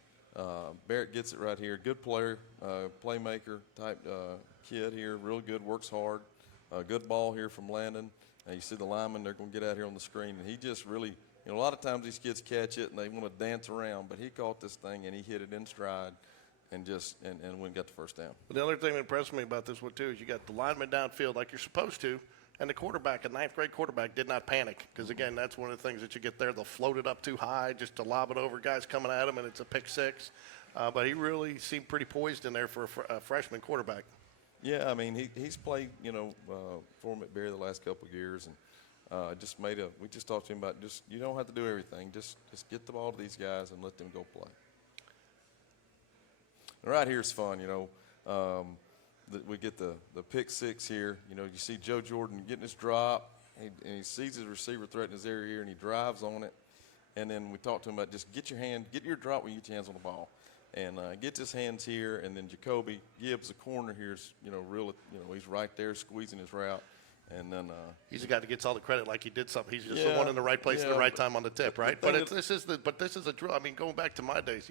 Barrett gets it right here. Good player, playmaker type kid here, real good, works hard. Good ball here from Landon. You see the linemen, they're going to get out here on the screen, and he just really, a lot of times these kids catch it and they want to dance around, but he caught this thing and he hit it in stride and went and got the first down. But the other thing that impressed me about this one too is you got the lineman downfield like you're supposed to, and the quarterback, a ninth grade quarterback, did not panic, because again, that's one of the things that you get there. They'll float it up too high just to lob it over guys coming at him, and it's a pick six. But he really seemed pretty poised in there for a freshman quarterback. Yeah, I mean, he's played, for him at Berry the last couple of years, and we just talked to him about you don't have to do everything. Just get the ball to these guys and let them go play. And right here's fun, we get the pick six here. You know, you see Joe Jordan getting his drop, and he sees his receiver threatening his area, and he drives on it. And then we talked to him about just get your drop when you get your hands on the ball, and gets his hands here. And then Jacoby Gibbs, the corner here, is he's right there squeezing his route. And then he's the guy that gets all the credit, like he did something. He's just the one in the right place at the right time on the tip, right? But this is a drill. I mean, going back to my days,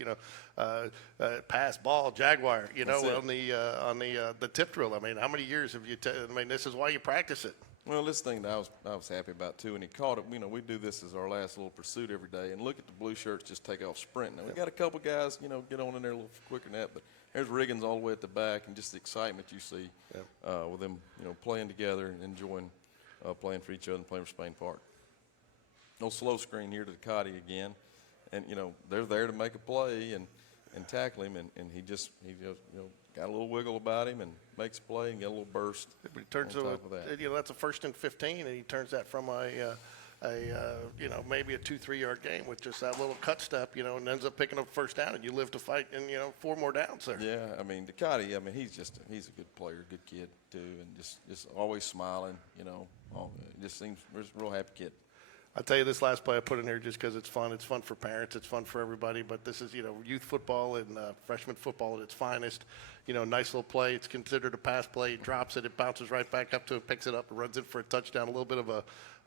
pass, ball, Jaguar, on the tip drill. I mean, how many years have you? I mean, this is why you practice it. Well, this thing that I was happy about too, and he caught it. You know, we do this as our last little pursuit every day, and look at the blue shirts just take off sprinting. Now, we got a couple guys, get on in there a little quicker than that, but there's Riggins all the way at the back, and just the excitement you see with them, playing together and enjoying playing for each other and playing for Spain Park. No slow screen here to Ducati again, and they're there to make a play and tackle him, and he just got a little wiggle about him and makes a play and get a little burst. But he turns that's a 1st and 15, and he turns that from maybe a 2-3 yard game with just that little cut step, and ends up picking up first down, and you live to fight, and 4 more downs there. Yeah, I mean Ducati, he's a good player, good kid too, and just always smiling, just seems a real happy kid. I'll tell you this last play I put in here just because it's fun. It's fun for parents. It's fun for everybody. But this is, youth football and freshman football at its finest. Nice little play. It's considered a pass play. He drops it. It bounces right back up to it, picks it up, and runs it for a touchdown. A little bit of a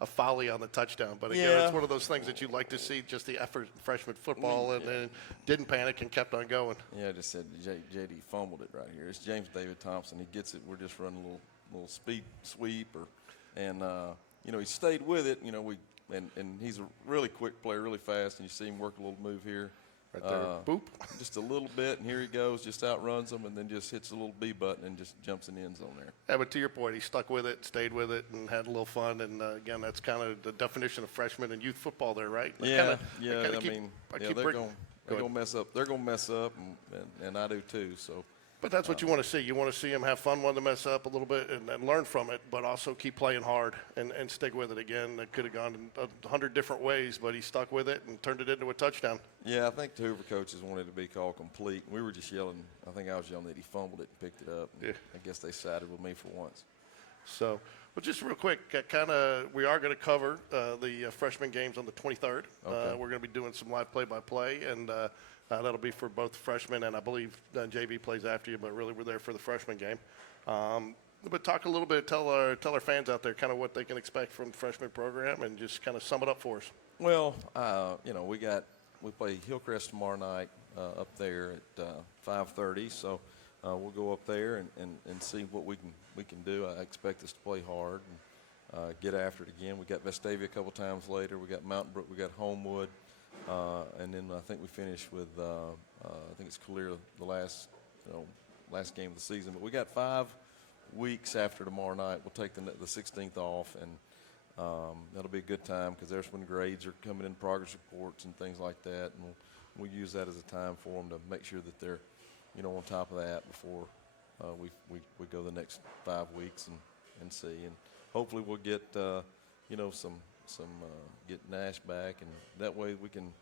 folly on the touchdown. But, again, it's one of those things that you like to see, just the effort in freshman football, and didn't panic and kept on going. Yeah, I just said J.D. fumbled it right here. It's James David Thompson. He gets it. We're just running a little speed sweep. He stayed with it. And he's a really quick player, really fast, and you see him work a little move here. Right there, boop. Just a little bit, and here he goes, just outruns them, and then just hits the little B button and just jumps in the end zone there. Yeah, but to your point, he stuck with it, stayed with it, and had a little fun. And, again, that's kind of the definition of freshman and youth football there, right? They're going to mess up. They're going to mess up, and I do too, so. But that's what you want to see. You want to see them have fun when they mess up a little bit and learn from it, but also keep playing hard and stick with it. Again, it could have gone in 100 different ways, but he stuck with it and turned it into a touchdown. Yeah, I think the Hoover coaches wanted to be called complete. We were just yelling. I think I was yelling that he fumbled it and picked it up. Yeah. I guess they sided with me for once. So, well, just real quick, we are going to cover the freshman games on the 23rd. Okay. We're going to be doing some live play-by-play, and that'll be for both freshmen, and I believe JV plays after you, but really we're there for the freshman game. But talk a little bit, tell our fans out there kind of what they can expect from the freshman program, and just kind of sum it up for us. Well, we play Hillcrest tomorrow night up there at 5:30, so we'll go up there and see what we can do. I expect us to play hard and get after it again. We got Vestavia a couple times later. We got Mountain Brook. We got Homewood. And then I think we finish with I think it's clear the last game of the season. But we got 5 weeks after tomorrow night. We'll take the 16th off, and that'll be a good time because there's when grades are coming in, progress reports and things like that, and we'll use that as a time for them to make sure that they're on top of that before we go the next 5 weeks and see, and hopefully we'll get some get Nash back, and that way we can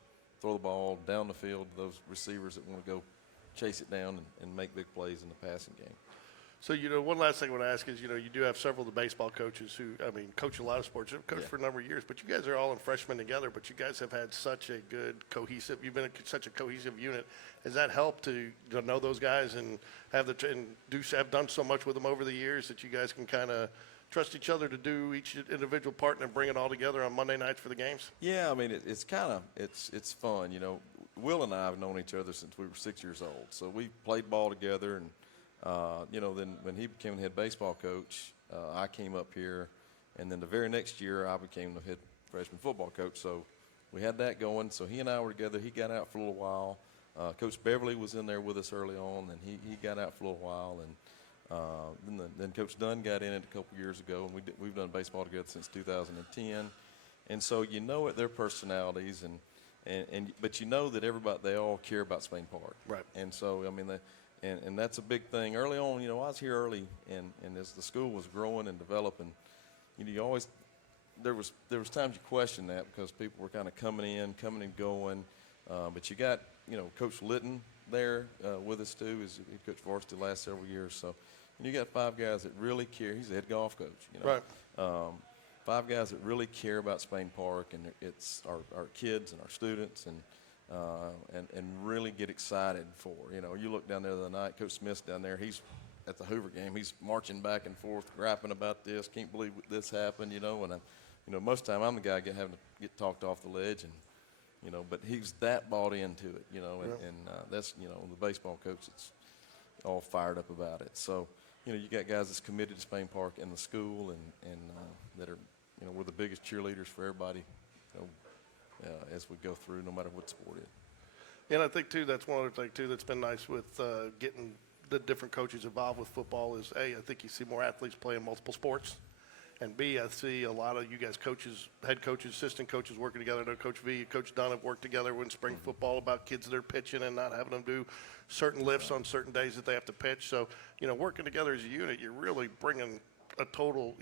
throw the ball down the field to those receivers that want to go chase it down and make big plays in the passing game. So, one last thing I want to ask is, you do have several of the baseball coaches who, coach a lot of sports. You've coached for a number of years, but you guys are all in freshmen together, but you guys have had such a good you've been such a cohesive unit. Has that helped to know those guys and have done so much with them over the years that you guys can kind of trust each other to do each individual part and bring it all together on Monday nights for the games? Yeah, it's kind of it's fun. Will and I have known each other since we were 6 years old, so we played ball together, and then when he became the head baseball coach, I came up here, and then the very next year I became the head freshman football coach. So we had that going. So he and I were together. He got out for a little while. Coach Beverly was in there with us early on, and he got out for a little while, and then Coach Dunn got in it a couple years ago, and we've done baseball together since 2010. And so their personalities, but that they all care about Spain Park. Right. And so and that's a big thing. Early on, I was here early, and as the school was growing and developing, there was times you questioned that because people were kind of coming and going. But you got Coach Litton there with us too. He coached varsity the last several years, so And you got 5 guys that really care. He's the head golf coach, you know. Right. 5 guys that really care about Spain Park, and it's our kids and our students, and really get excited for. You know, you look down there the other night, Coach Smith's down there. He's at the Hoover game. He's marching back and forth, rapping about this. Can't believe this happened, you know. And most of the time I'm the guy having to get talked off the ledge, and but he's that bought into it, and that's the baseball coach that's all fired up about it. So you got guys that's committed to Spain Park and the school, and that are we're the biggest cheerleaders for everybody, as we go through, no matter what sport it is. And I think, too, that's one other thing, too, that's been nice with getting the different coaches involved with football is, A, I think you see more athletes playing multiple sports. And, B, I see a lot of you guys coaches, head coaches, assistant coaches working together. I know Coach V and Coach Dunn have worked together in spring football about kids that are pitching and not having them do certain lifts on certain days that they have to pitch. So, working together as a unit, you're really bringing a total,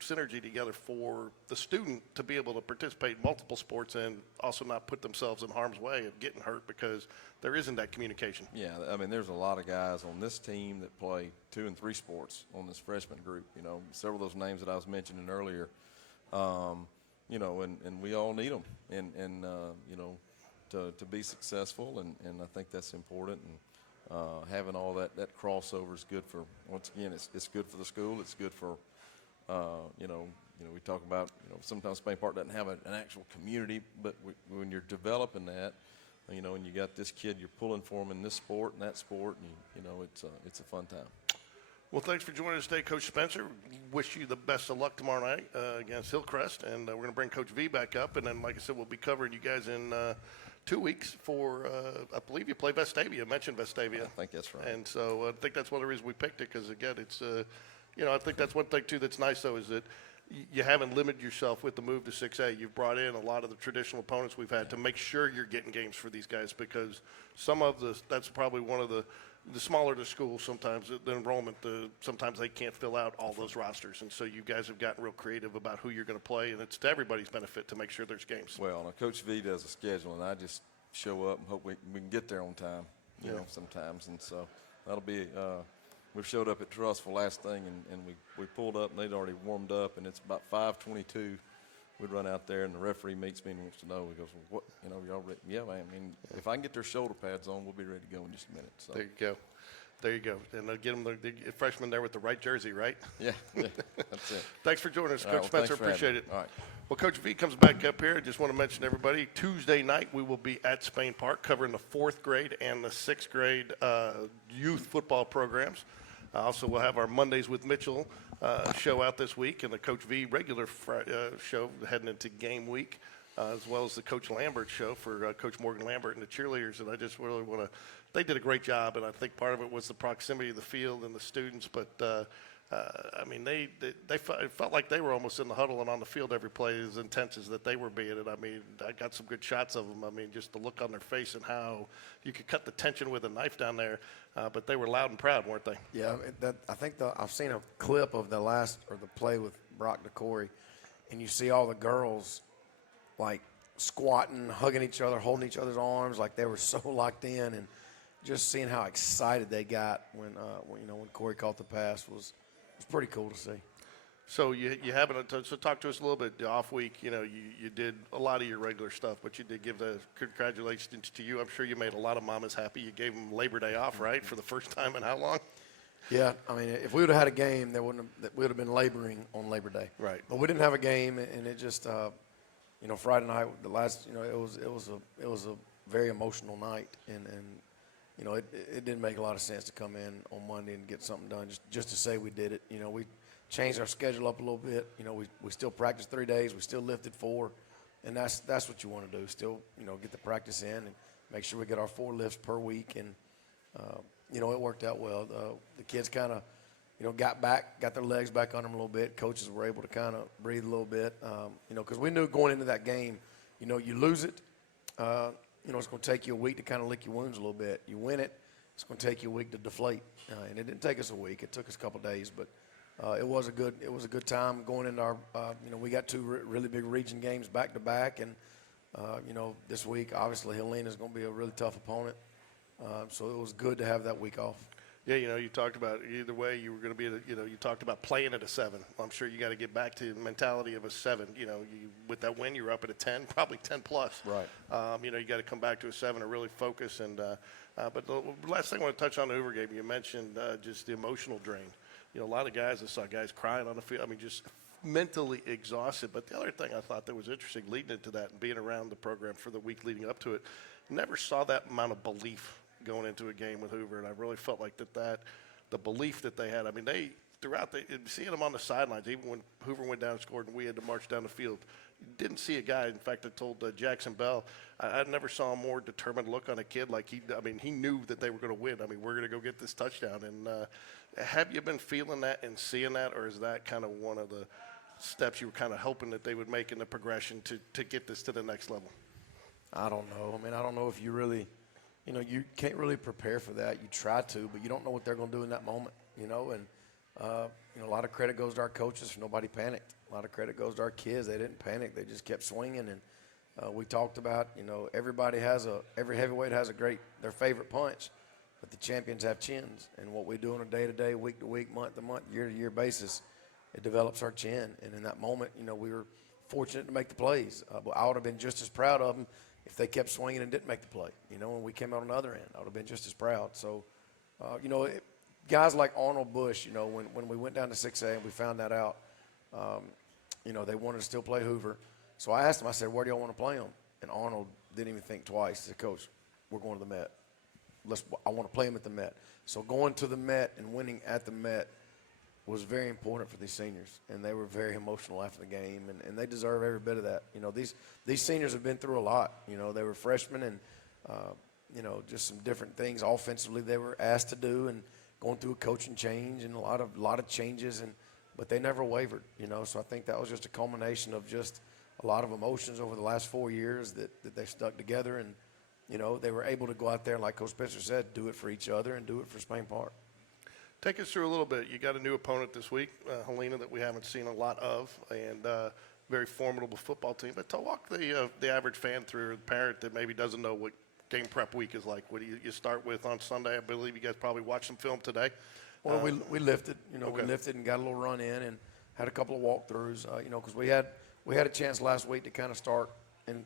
synergy together for the student to be able to participate in multiple sports and also not put themselves in harm's way of getting hurt because there isn't that communication. Yeah, I mean, there's a lot of guys on this team that play 2 and 3 sports on this freshman group. Several of those names that I was mentioning earlier. And we all need them, and to be successful, and I think that's important. And having all that crossover is good for, once again, it's good for the school. It's good for, we talk about, sometimes Spain Park doesn't have an actual community, but when you're developing that, and you got this kid, you're pulling for him in this sport and that sport, and it's a fun time. Well, thanks for joining us today, Coach Spencer. Wish you the best of luck tomorrow night against Hillcrest, and we're going to bring Coach V back up, and then, like I said, we'll be covering you guys in 2 weeks for, I believe you play Vestavia. I mentioned Vestavia. I think that's right. And so I think that's one of the reasons we picked it because, again, it's, I think that's one thing, too, that's nice, though, is that you haven't limited yourself with the move to 6A. You've brought in a lot of the traditional opponents we've had to make sure you're getting games for these guys because that's probably one of the smaller the schools sometimes, the enrollment, sometimes they can't fill out all those rosters. And so you guys have gotten real creative about who you're going to play, and it's to everybody's benefit to make sure there's games. Well, now Coach V does a schedule, and I just show up and hope we can get there on time, you know, sometimes. And so that'll be we showed up at Trussville last thing, and we pulled up, and they'd already warmed up, and it's about 5:22. We'd run out there, and the referee meets me and wants to know. He goes, well, what, y'all ready? Yeah, man. I mean, if I can get their shoulder pads on, we'll be ready to go in just a minute. So. There you go. And get them the freshman there with the right jersey, right? Yeah, that's it. Thanks for joining us, Coach Well, Spencer. Appreciate it. All right. Well, Coach V comes back up here. I just want to mention to everybody, Tuesday night we will be at Spain Park covering the 4th grade and the 6th grade youth football programs. Also, we'll have our Mondays with Mitchell show out this week and the Coach V regular show heading into game week, as well as the Coach Lambert show for Coach Morgan Lambert and the cheerleaders. And I just really want to – they did a great job, and I think part of it was the proximity of the field and the students. But, I mean, they it felt like they were almost in the huddle and on the field every play as intense as that they were being. And, I mean, I got some good shots of them. I mean, just the look on their face and how you could cut the tension with a knife down there. But they were loud and proud, weren't they? Yeah, I think I've seen a clip of the play with Brock DeCory, and you see all the girls, like, squatting, hugging each other, holding each other's arms, like they were so locked in, and just seeing how excited they got when Corey caught the pass was pretty cool to see. So you haven't so talk to us a little bit the off week. You did a lot of your regular stuff, but you did give the congratulations to you. I'm sure you made a lot of mamas happy. You gave them Labor Day off, right, for the first time in how long? Yeah, I mean, if we would have had a game, we would have been laboring on Labor Day. Right. But we didn't have a game, and it just, Friday night, the last, it was a very emotional night, and it didn't make a lot of sense to come in on Monday and get something done just to say we did it. We changed our schedule up a little bit. We still practiced 3 days. We still lifted 4, and that's what you want to do. Still, get the practice in and make sure we get our 4 lifts per week. And it worked out well. The kids kind of, got their legs back on them a little bit. Coaches were able to kind of breathe a little bit. Because we knew going into that game, you lose it. It's going to take you a week to kind of lick your wounds a little bit. You win it, it's going to take you a week to deflate. And it didn't take us a week. It took us a couple of days, but it was a good time going into our. We got 2 really big region games back to back, and this week obviously Helena is going to be a really tough opponent. So it was good to have that week off. Yeah, you talked about either way you were going to be, you talked about playing at a 7. I'm sure you got to get back to the mentality of a 7. With that win, you're up at a 10, probably 10 plus. Right. You got to come back to a 7 and really focus. And but the last thing I want to touch on the Hoover game, you mentioned just the emotional drain. A lot of guys, I saw guys crying on the field. I mean, just mentally exhausted. But the other thing I thought that was interesting leading into that and being around the program for the week leading up to it, never saw that amount of belief going into a game with Hoover, and I really felt like that the belief that they had. I mean, they throughout seeing them on the sidelines, even when Hoover went down and scored and we had to march down the field, didn't see a guy. In fact, I told Jackson Bell, I never saw a more determined look on a kid. Like he knew that they were going to win. I mean, we're going to go get this touchdown. And have you been feeling that and seeing that, or is that kind of one of the steps you were kind of hoping that they would make in the progression to get this to the next level? I don't know. I mean, I don't know if you really. You can't really prepare for that. You try to, but you don't know what they're going to do in that moment, and a lot of credit goes to our coaches for nobody panicked. A lot of credit goes to our kids. They didn't panic. They just kept swinging. And we talked about, every heavyweight has their favorite punch, but the champions have chins. And what we do on a day-to-day, week-to-week, month-to-month, year-to-year basis, it develops our chin. And in that moment, we were fortunate to make the plays. But I would have been just as proud of them if they kept swinging and didn't make the play, when we came out on the other end. I would have been just as proud. So, guys like Arnold Bush, when we went down to 6A and we found that out, they wanted to still play Hoover. So I asked him, I said, where do y'all want to play him? And Arnold didn't even think twice. He said, Coach, we're going to the Met. I want to play him at the Met. So going to the Met and winning at the Met was very important for these seniors, and they were very emotional after the game, and they deserve every bit of that. These seniors have been through a lot. They were freshmen, and just some different things offensively they were asked to do, and going through a coaching change and a lot of changes, but they never wavered. So I think that was just a culmination of just a lot of emotions over the last 4 years that they stuck together, and they were able to go out there and, like Coach Spencer said, do it for each other and do it for Spain Park. Take us through a little bit. You got a new opponent this week, Helena, that we haven't seen a lot of, and very formidable football team. But to walk the average fan through, the parent that maybe doesn't know what game prep week is like. What do you start with on Sunday? I believe you guys probably watched some film today. Well, we lifted, Okay. we lifted and got a little run in and had a couple of walkthroughs, because we had a chance last week to kind of start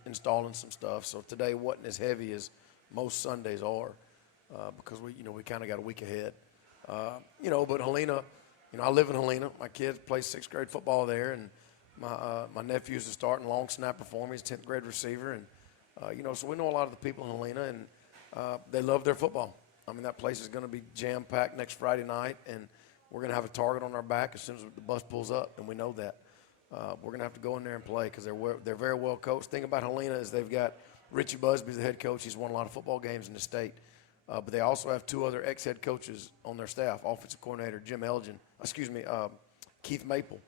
installing some stuff. So today wasn't as heavy as most Sundays are, because we kind of got a week ahead. But Helena, I live in Helena. My kids play 6th grade football there, and my nephew's a starting long snapper for me. He's 10th grade receiver, and so we know a lot of the people in Helena, and they love their football. I mean, that place is going to be jam-packed next Friday night, and we're going to have a target on our back as soon as the bus pulls up, and we know that. We're going to have to go in there and play because they're very well coached. The thing about Helena is they've got Richie Busby's the head coach. He's won a lot of football games in the state. But they also have 2 other ex-head coaches on their staff, offensive coordinator Keith Maple.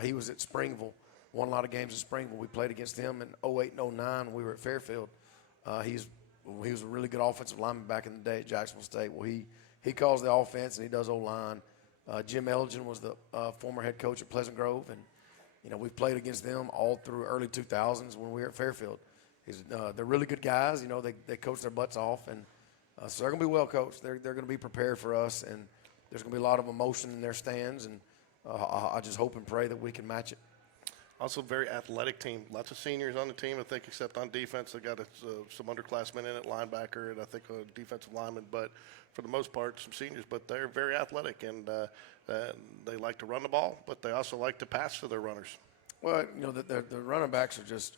He was at Springville, won a lot of games at Springville. We played against him in 08 and 09 when we were at Fairfield. He was a really good offensive lineman back in the day at Jacksonville State. Well, he calls the offense and he does O-line. Jim Elgin was the former head coach at Pleasant Grove, and we've played against them all through early 2000s when we were at Fairfield. They're really good guys. They coach their butts off, and so they're going to be well coached. They're going to be prepared for us, and there's going to be a lot of emotion in their stands, and I just hope and pray that we can match it. Also, very athletic team. Lots of seniors on the team, I think, except on defense. They got some underclassmen in at linebacker and I think a defensive lineman. But for the most part, some seniors. But they're very athletic, and they like to run the ball, but they also like to pass for their runners. Well, the running backs are just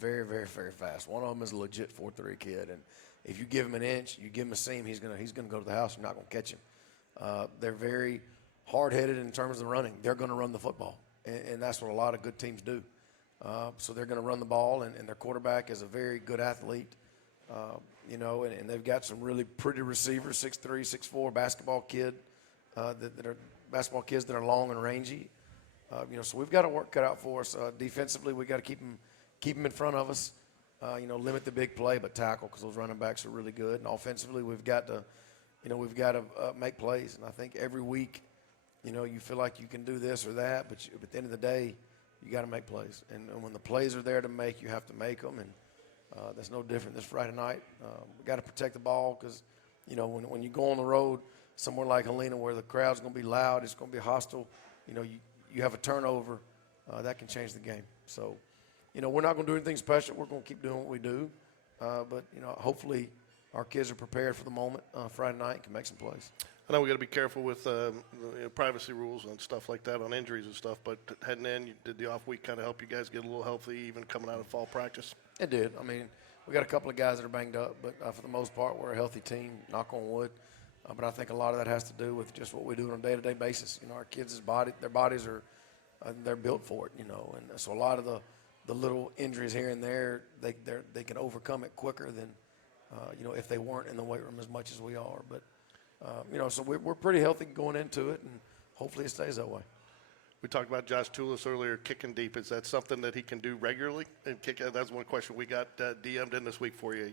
very, very, very fast. One of them is a legit 4.3 kid, and if you give him an inch, you give him a seam, he's gonna go to the house. You're not gonna catch him. They're very hard-headed in terms of running. They're gonna run the football, and that's what a lot of good teams do. So they're gonna run the ball, and their quarterback is a very good athlete. And they've got some really pretty receivers, 6'3", 6'4", basketball kids that are long and rangy. So we've got a work cut out for us. Defensively, we got to keep them in front of us. Limit the big play, but tackle because those running backs are really good. And offensively, we've got to make plays. And I think every week, you feel like you can do this or that, but at the end of the day, you got to make plays. And when the plays are there to make, you have to make them. And that's no different this Friday night. We got to protect the ball because, when you go on the road somewhere like Helena where the crowd's going to be loud, it's going to be hostile, you have a turnover, that can change the game. So, we're not going to do anything special. We're going to keep doing what we do. But, hopefully our kids are prepared for the moment Friday night and can make some plays. I know we got to be careful with privacy rules and stuff like that on injuries and stuff, but heading in, did the off week kind of help you guys get a little healthy even coming out of fall practice? It did. I mean, we got a couple of guys that are banged up, but for the most part, we're a healthy team, knock on wood. But I think a lot of that has to do with just what we do on a day-to-day basis. Our kids' their bodies are they're built for it, and so a lot of the little injuries here and there, they can overcome it quicker than if they weren't in the weight room as much as we are. But so we're pretty healthy going into it, and hopefully it stays that way. We talked about Josh Toulis earlier, kicking deep. Is that something that he can do regularly? And that's one question we got DM'd in this week for you.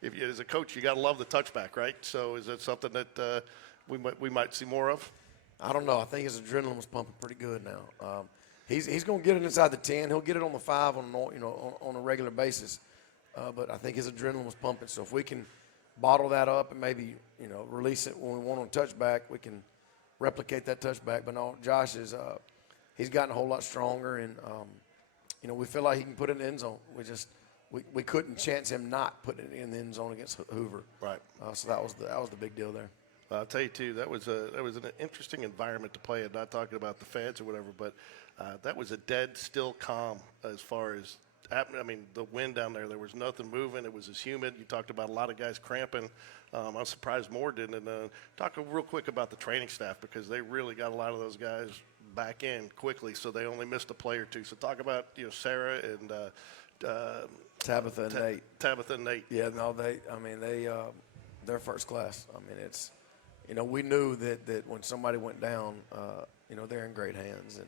If you, as a coach, you got to love the touchback, right? So is that something that we might see more of? I don't know. I think his adrenaline was pumping pretty good now. He's going to get it inside the 10. He'll get it on the 5 on a regular basis. But I think his adrenaline was pumping. So if we can bottle that up and maybe release it when we want on touchback, we can replicate that touchback. But no, Josh he's gotten a whole lot stronger, and we feel like he can put it in the end zone. We couldn't chance him not putting it in the end zone against Hoover. Right. So that was the big deal there. I'll tell you too, that was an interesting environment to play in. Not talking about the fans or whatever, but that was a dead, still calm as far as. I mean, the wind down there was nothing moving. It was as humid. You talked about a lot of guys cramping. I'm surprised more didn't. And talk real quick about the training staff, because they really got a lot of those guys back in quickly, so they only missed a play or two. So talk about Sarah and Tabitha and Nate. Tabitha and Nate. Yeah, no, they're first class. I mean, it's we knew that when somebody went down, they're in great hands. And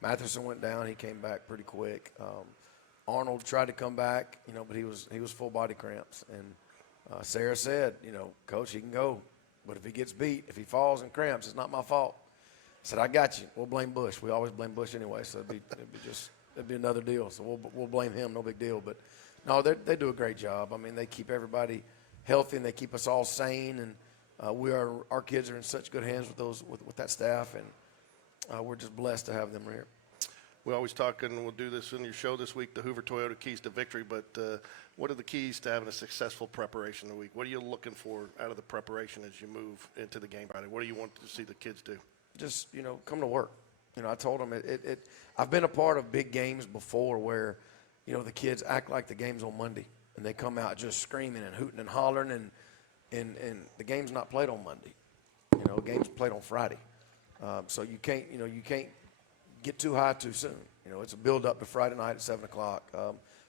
Matheson went down. He came back pretty quick. Arnold tried to come back, but he was full body cramps. And Sarah said, Coach, he can go, but if he gets beat, if he falls and cramps, it's not my fault. I said, I got you. We'll blame Bush. We always blame Bush anyway, so it'd be another deal. So we'll blame him, no big deal. But no, they do a great job. I mean, they keep everybody healthy and they keep us all sane. And our kids are in such good hands with that staff, and we're just blessed to have them here. We always talk, and we'll do this in your show this week, the Hoover Toyota Keys to Victory, but what are the keys to having a successful preparation of the week? What are you looking for out of the preparation as you move into the game Friday? What do you want to see the kids do? Just, come to work. I told them I've been a part of big games before where, the kids act like the game's on Monday, and they come out just screaming and hooting and hollering, and the game's not played on Monday. The game's played on Friday. So you can't get too high too soon. It's a build up to Friday night at 7 o'clock.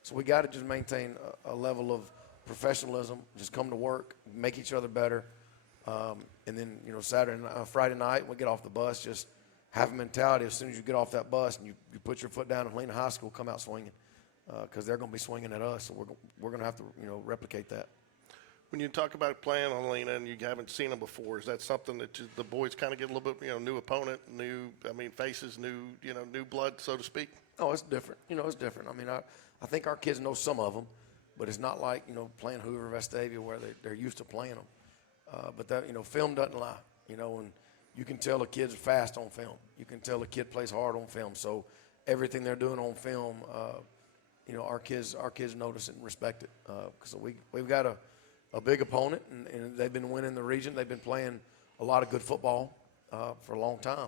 So we got to just maintain a level of professionalism, just come to work, make each other better. And then, Friday night, we get off the bus, just have a mentality as soon as you get off that bus and you put your foot down in Helena High School, come out swinging, because they're going to be swinging at us. So we're going to have to, replicate that. When you talk about playing on Helena and you haven't seen them before, is that something that the boys kind of get a little bit, new opponent, faces, new blood, so to speak? Oh, it's different. It's different. I mean, I think our kids know some of them, but it's not like, playing Hoover, Vestavia, where they're used to playing them. But that, film doesn't lie, and you can tell a kid's fast on film. You can tell a kid plays hard on film. So everything they're doing on film, our kids notice it and respect it. So we've got a big opponent, and they've been winning the region. They've been playing a lot of good football for a long time.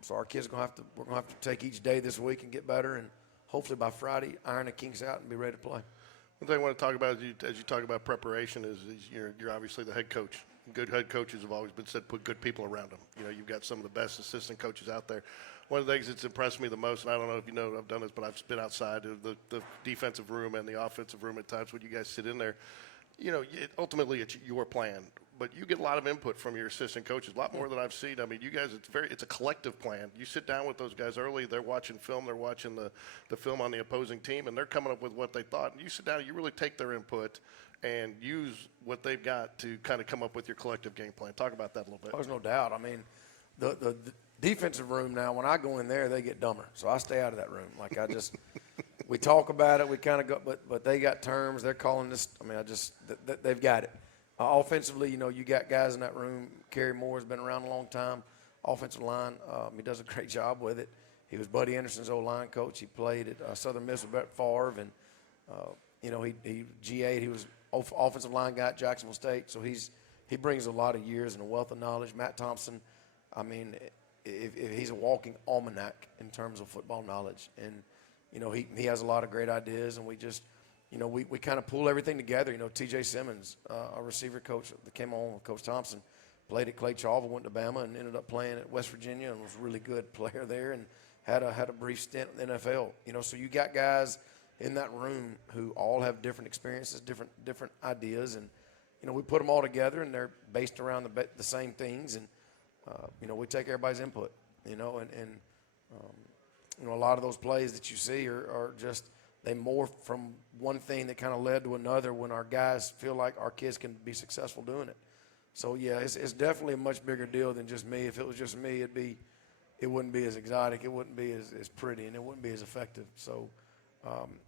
So our kids we're gonna have to take each day this week and get better, and hopefully by Friday iron the kinks out and be ready to play. One thing I want to talk about as you talk about preparation is you're obviously the head coach. Good head coaches have always been said put good people around them. You've got some of the best assistant coaches out there. One of the things that's impressed me the most, and I don't know if you know I've done this, but I've been outside of the defensive room and the offensive room at times when you guys sit in there. Ultimately it's your plan, but you get a lot of input from your assistant coaches, a lot more than I've seen. I mean, you guys, it's a collective plan. You sit down with those guys early, they're watching film, they're watching the film on the opposing team, and they're coming up with what they thought. And you sit down and you really take their input and use what they've got to kind of come up with your collective game plan. Talk about that a little bit. There's no doubt. I mean, the defensive room now, when I go in there, they get dumber. So I stay out of that room. Like we talk about it, we kind of go, but they got terms. They're calling this. I mean, they've got it. Offensively, you got guys in that room. Kerry Moore's been around a long time. Offensive line, he does a great job with it. He was Buddy Anderson's old line coach. He played at Southern Miss with Brett Favre, and he G8. He was offensive line guy at Jacksonville State, so he brings a lot of years and a wealth of knowledge. Matt Thompson, I mean, if he's a walking almanac in terms of football knowledge, and he has a lot of great ideas, and we just we kind of pull everything together. T.J. Simmons, our receiver coach that came on with Coach Thompson, played at Clay Chalva, went to Bama, and ended up playing at West Virginia, and was a really good player there, and had a brief stint in the NFL. So you got guys in that room who all have different experiences, different ideas, and we put them all together, and they're based around the same things, and we take everybody's input, and a lot of those plays that you see are just they morph from one thing that kind of led to another when our guys feel like our kids can be successful doing it. So yeah, it's definitely a much bigger deal than just me. If it was just me, it wouldn't be as exotic, it wouldn't be as pretty, and it wouldn't be as effective. So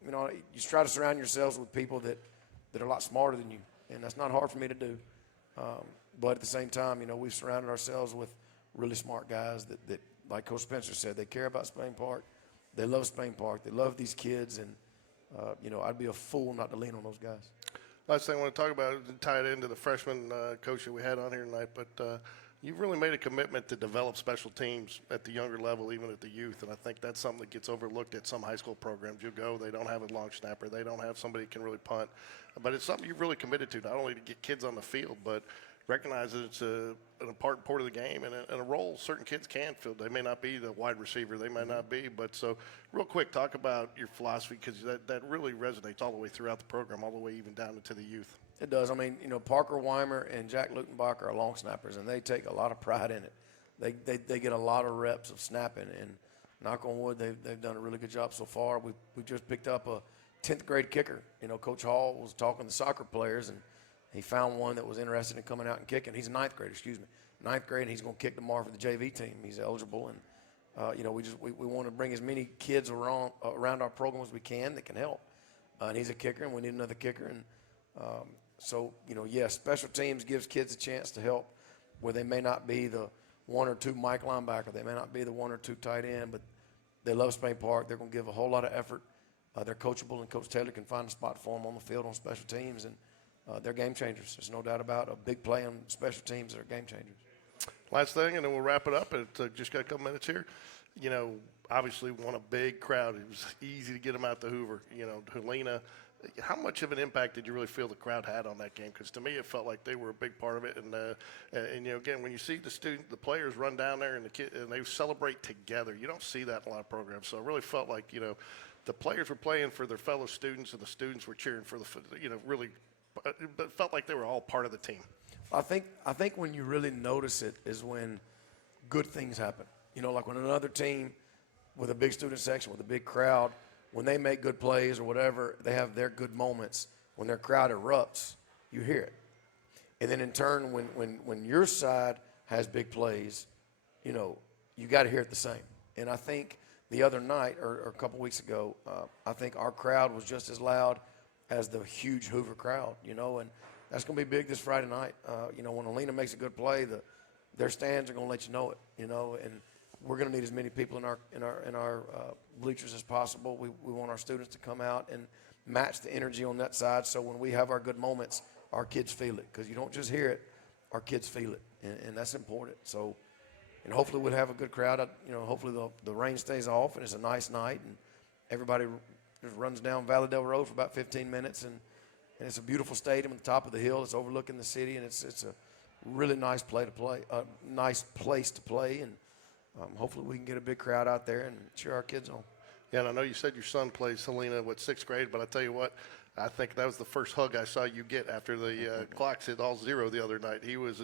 you try to surround yourselves with people that are a lot smarter than you, and that's not hard for me to do. But at the same time, we've surrounded ourselves with really smart guys that, like Coach Spencer said, they care about Spain Park. They love Spain Park. They love these kids, and, I'd be a fool not to lean on those guys. Last thing I want to talk about, tie it into the freshman coach that we had on here tonight, but you've really made a commitment to develop special teams at the younger level, even at the youth, and I think that's something that gets overlooked at some high school programs. You go, they don't have a long snapper, they don't have somebody who can really punt, but it's something you've really committed to, not only to get kids on the field, but recognize that it's an important part of the game and a role certain kids can fill. They may not be the wide receiver, they may not be, but so real quick, talk about your philosophy, because that really resonates all the way throughout the program, all the way even down into the youth. It does. I mean, Parker Weimer and Jack Lutenbach are long snappers, and they take a lot of pride in it. They get a lot of reps of snapping, and knock on wood, they've done a really good job so far. We just picked up a 10th grade kicker. Coach Hall was talking to soccer players, and he found one that was interested in coming out and kicking. He's a ninth grader, ninth grade, and he's going to kick tomorrow for the JV team. He's eligible, and we want to bring as many kids around our program as we can that can help. And he's a kicker, and we need another kicker. And yes, special teams gives kids a chance to help where they may not be the one or two Mike linebacker, they may not be the one or two tight end, but they love Spain Park. They're going to give a whole lot of effort. They're coachable, and Coach Taylor can find a spot for them on the field on special teams, and they're game changers. There's no doubt about a big play on special teams that are game changers. Last thing, and then we'll wrap it up. Just got a couple minutes here. Obviously won a big crowd. It was easy to get them out to Hoover. Helena, how much of an impact did you really feel the crowd had on that game? Because to me, it felt like they were a big part of it. And again, when you see the players run down there and they celebrate together, you don't see that in a lot of programs. So it really felt like the players were playing for their fellow students, and the students were cheering for really. It felt like they were all part of the team. I think when you really notice it is when good things happen. Like when another team with a big student section, with a big crowd, when they make good plays or whatever, they have their good moments. When their crowd erupts, you hear it. And then in turn, when your side has big plays, you got to hear it the same. And I think the other night or a couple weeks ago, I think our crowd was just as loud as the huge Hoover crowd, and that's going to be big this Friday night. When Alina makes a good play, their stands are going to let you know it, and we're going to need as many people in our bleachers as possible. We want our students to come out and match the energy on that side, so when we have our good moments, our kids feel it, because you don't just hear it, our kids feel it, and that's important. So, and hopefully we'll have a good crowd. Hopefully the rain stays off and it's a nice night, and everybody just runs down Valleydale Road for about 15 minutes, and it's a beautiful stadium at the top of the hill. It's overlooking the city, and it's a really nice place to play, and hopefully we can get a big crowd out there and cheer our kids on. Yeah, and I know you said your son plays Helena, 6th grade, but I tell you what, I think that was the first hug I saw you get after the clocks hit all zero the other night. He was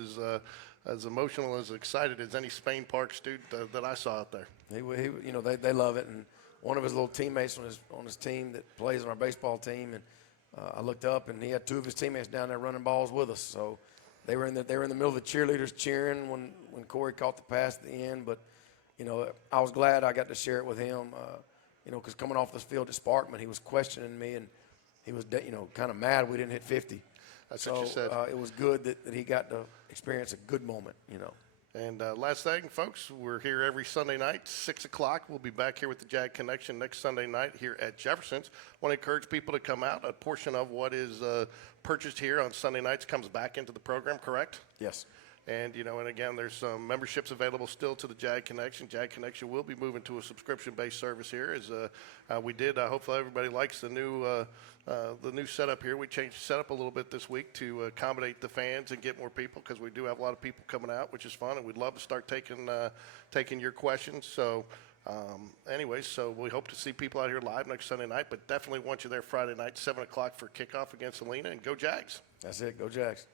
as emotional, as excited as any Spain Park student that I saw out there. They love it, and one of his little teammates on his team that plays on our baseball team, and I looked up, and he had two of his teammates down there running balls with us. So they were in the middle of the cheerleaders cheering when Corey caught the pass at the end. But I was glad I got to share it with him. Because coming off this field at Sparkman, he was questioning me, and he was kind of mad we didn't hit 50. That's so what you said. It was good that he got to experience a good moment, you know. And last thing, folks, we're here every Sunday night, 6 o'clock. We'll be back here with the Jag Connection next Sunday night here at Jeffersons. Want to encourage people to come out. A portion of what is purchased here on Sunday nights comes back into the program, correct? Yes. And, and again, there's some memberships available still to the Jag Connection. Jag Connection will be moving to a subscription-based service here. As we did, hopefully everybody likes the new setup here. We changed the setup a little bit this week to accommodate the fans and get more people, because we do have a lot of people coming out, which is fun, and we'd love to start taking your questions. So, anyways, so we hope to see people out here live next Sunday night, but definitely want you there Friday night, 7 o'clock for kickoff against Salina, and go Jags. That's it. Go Jags.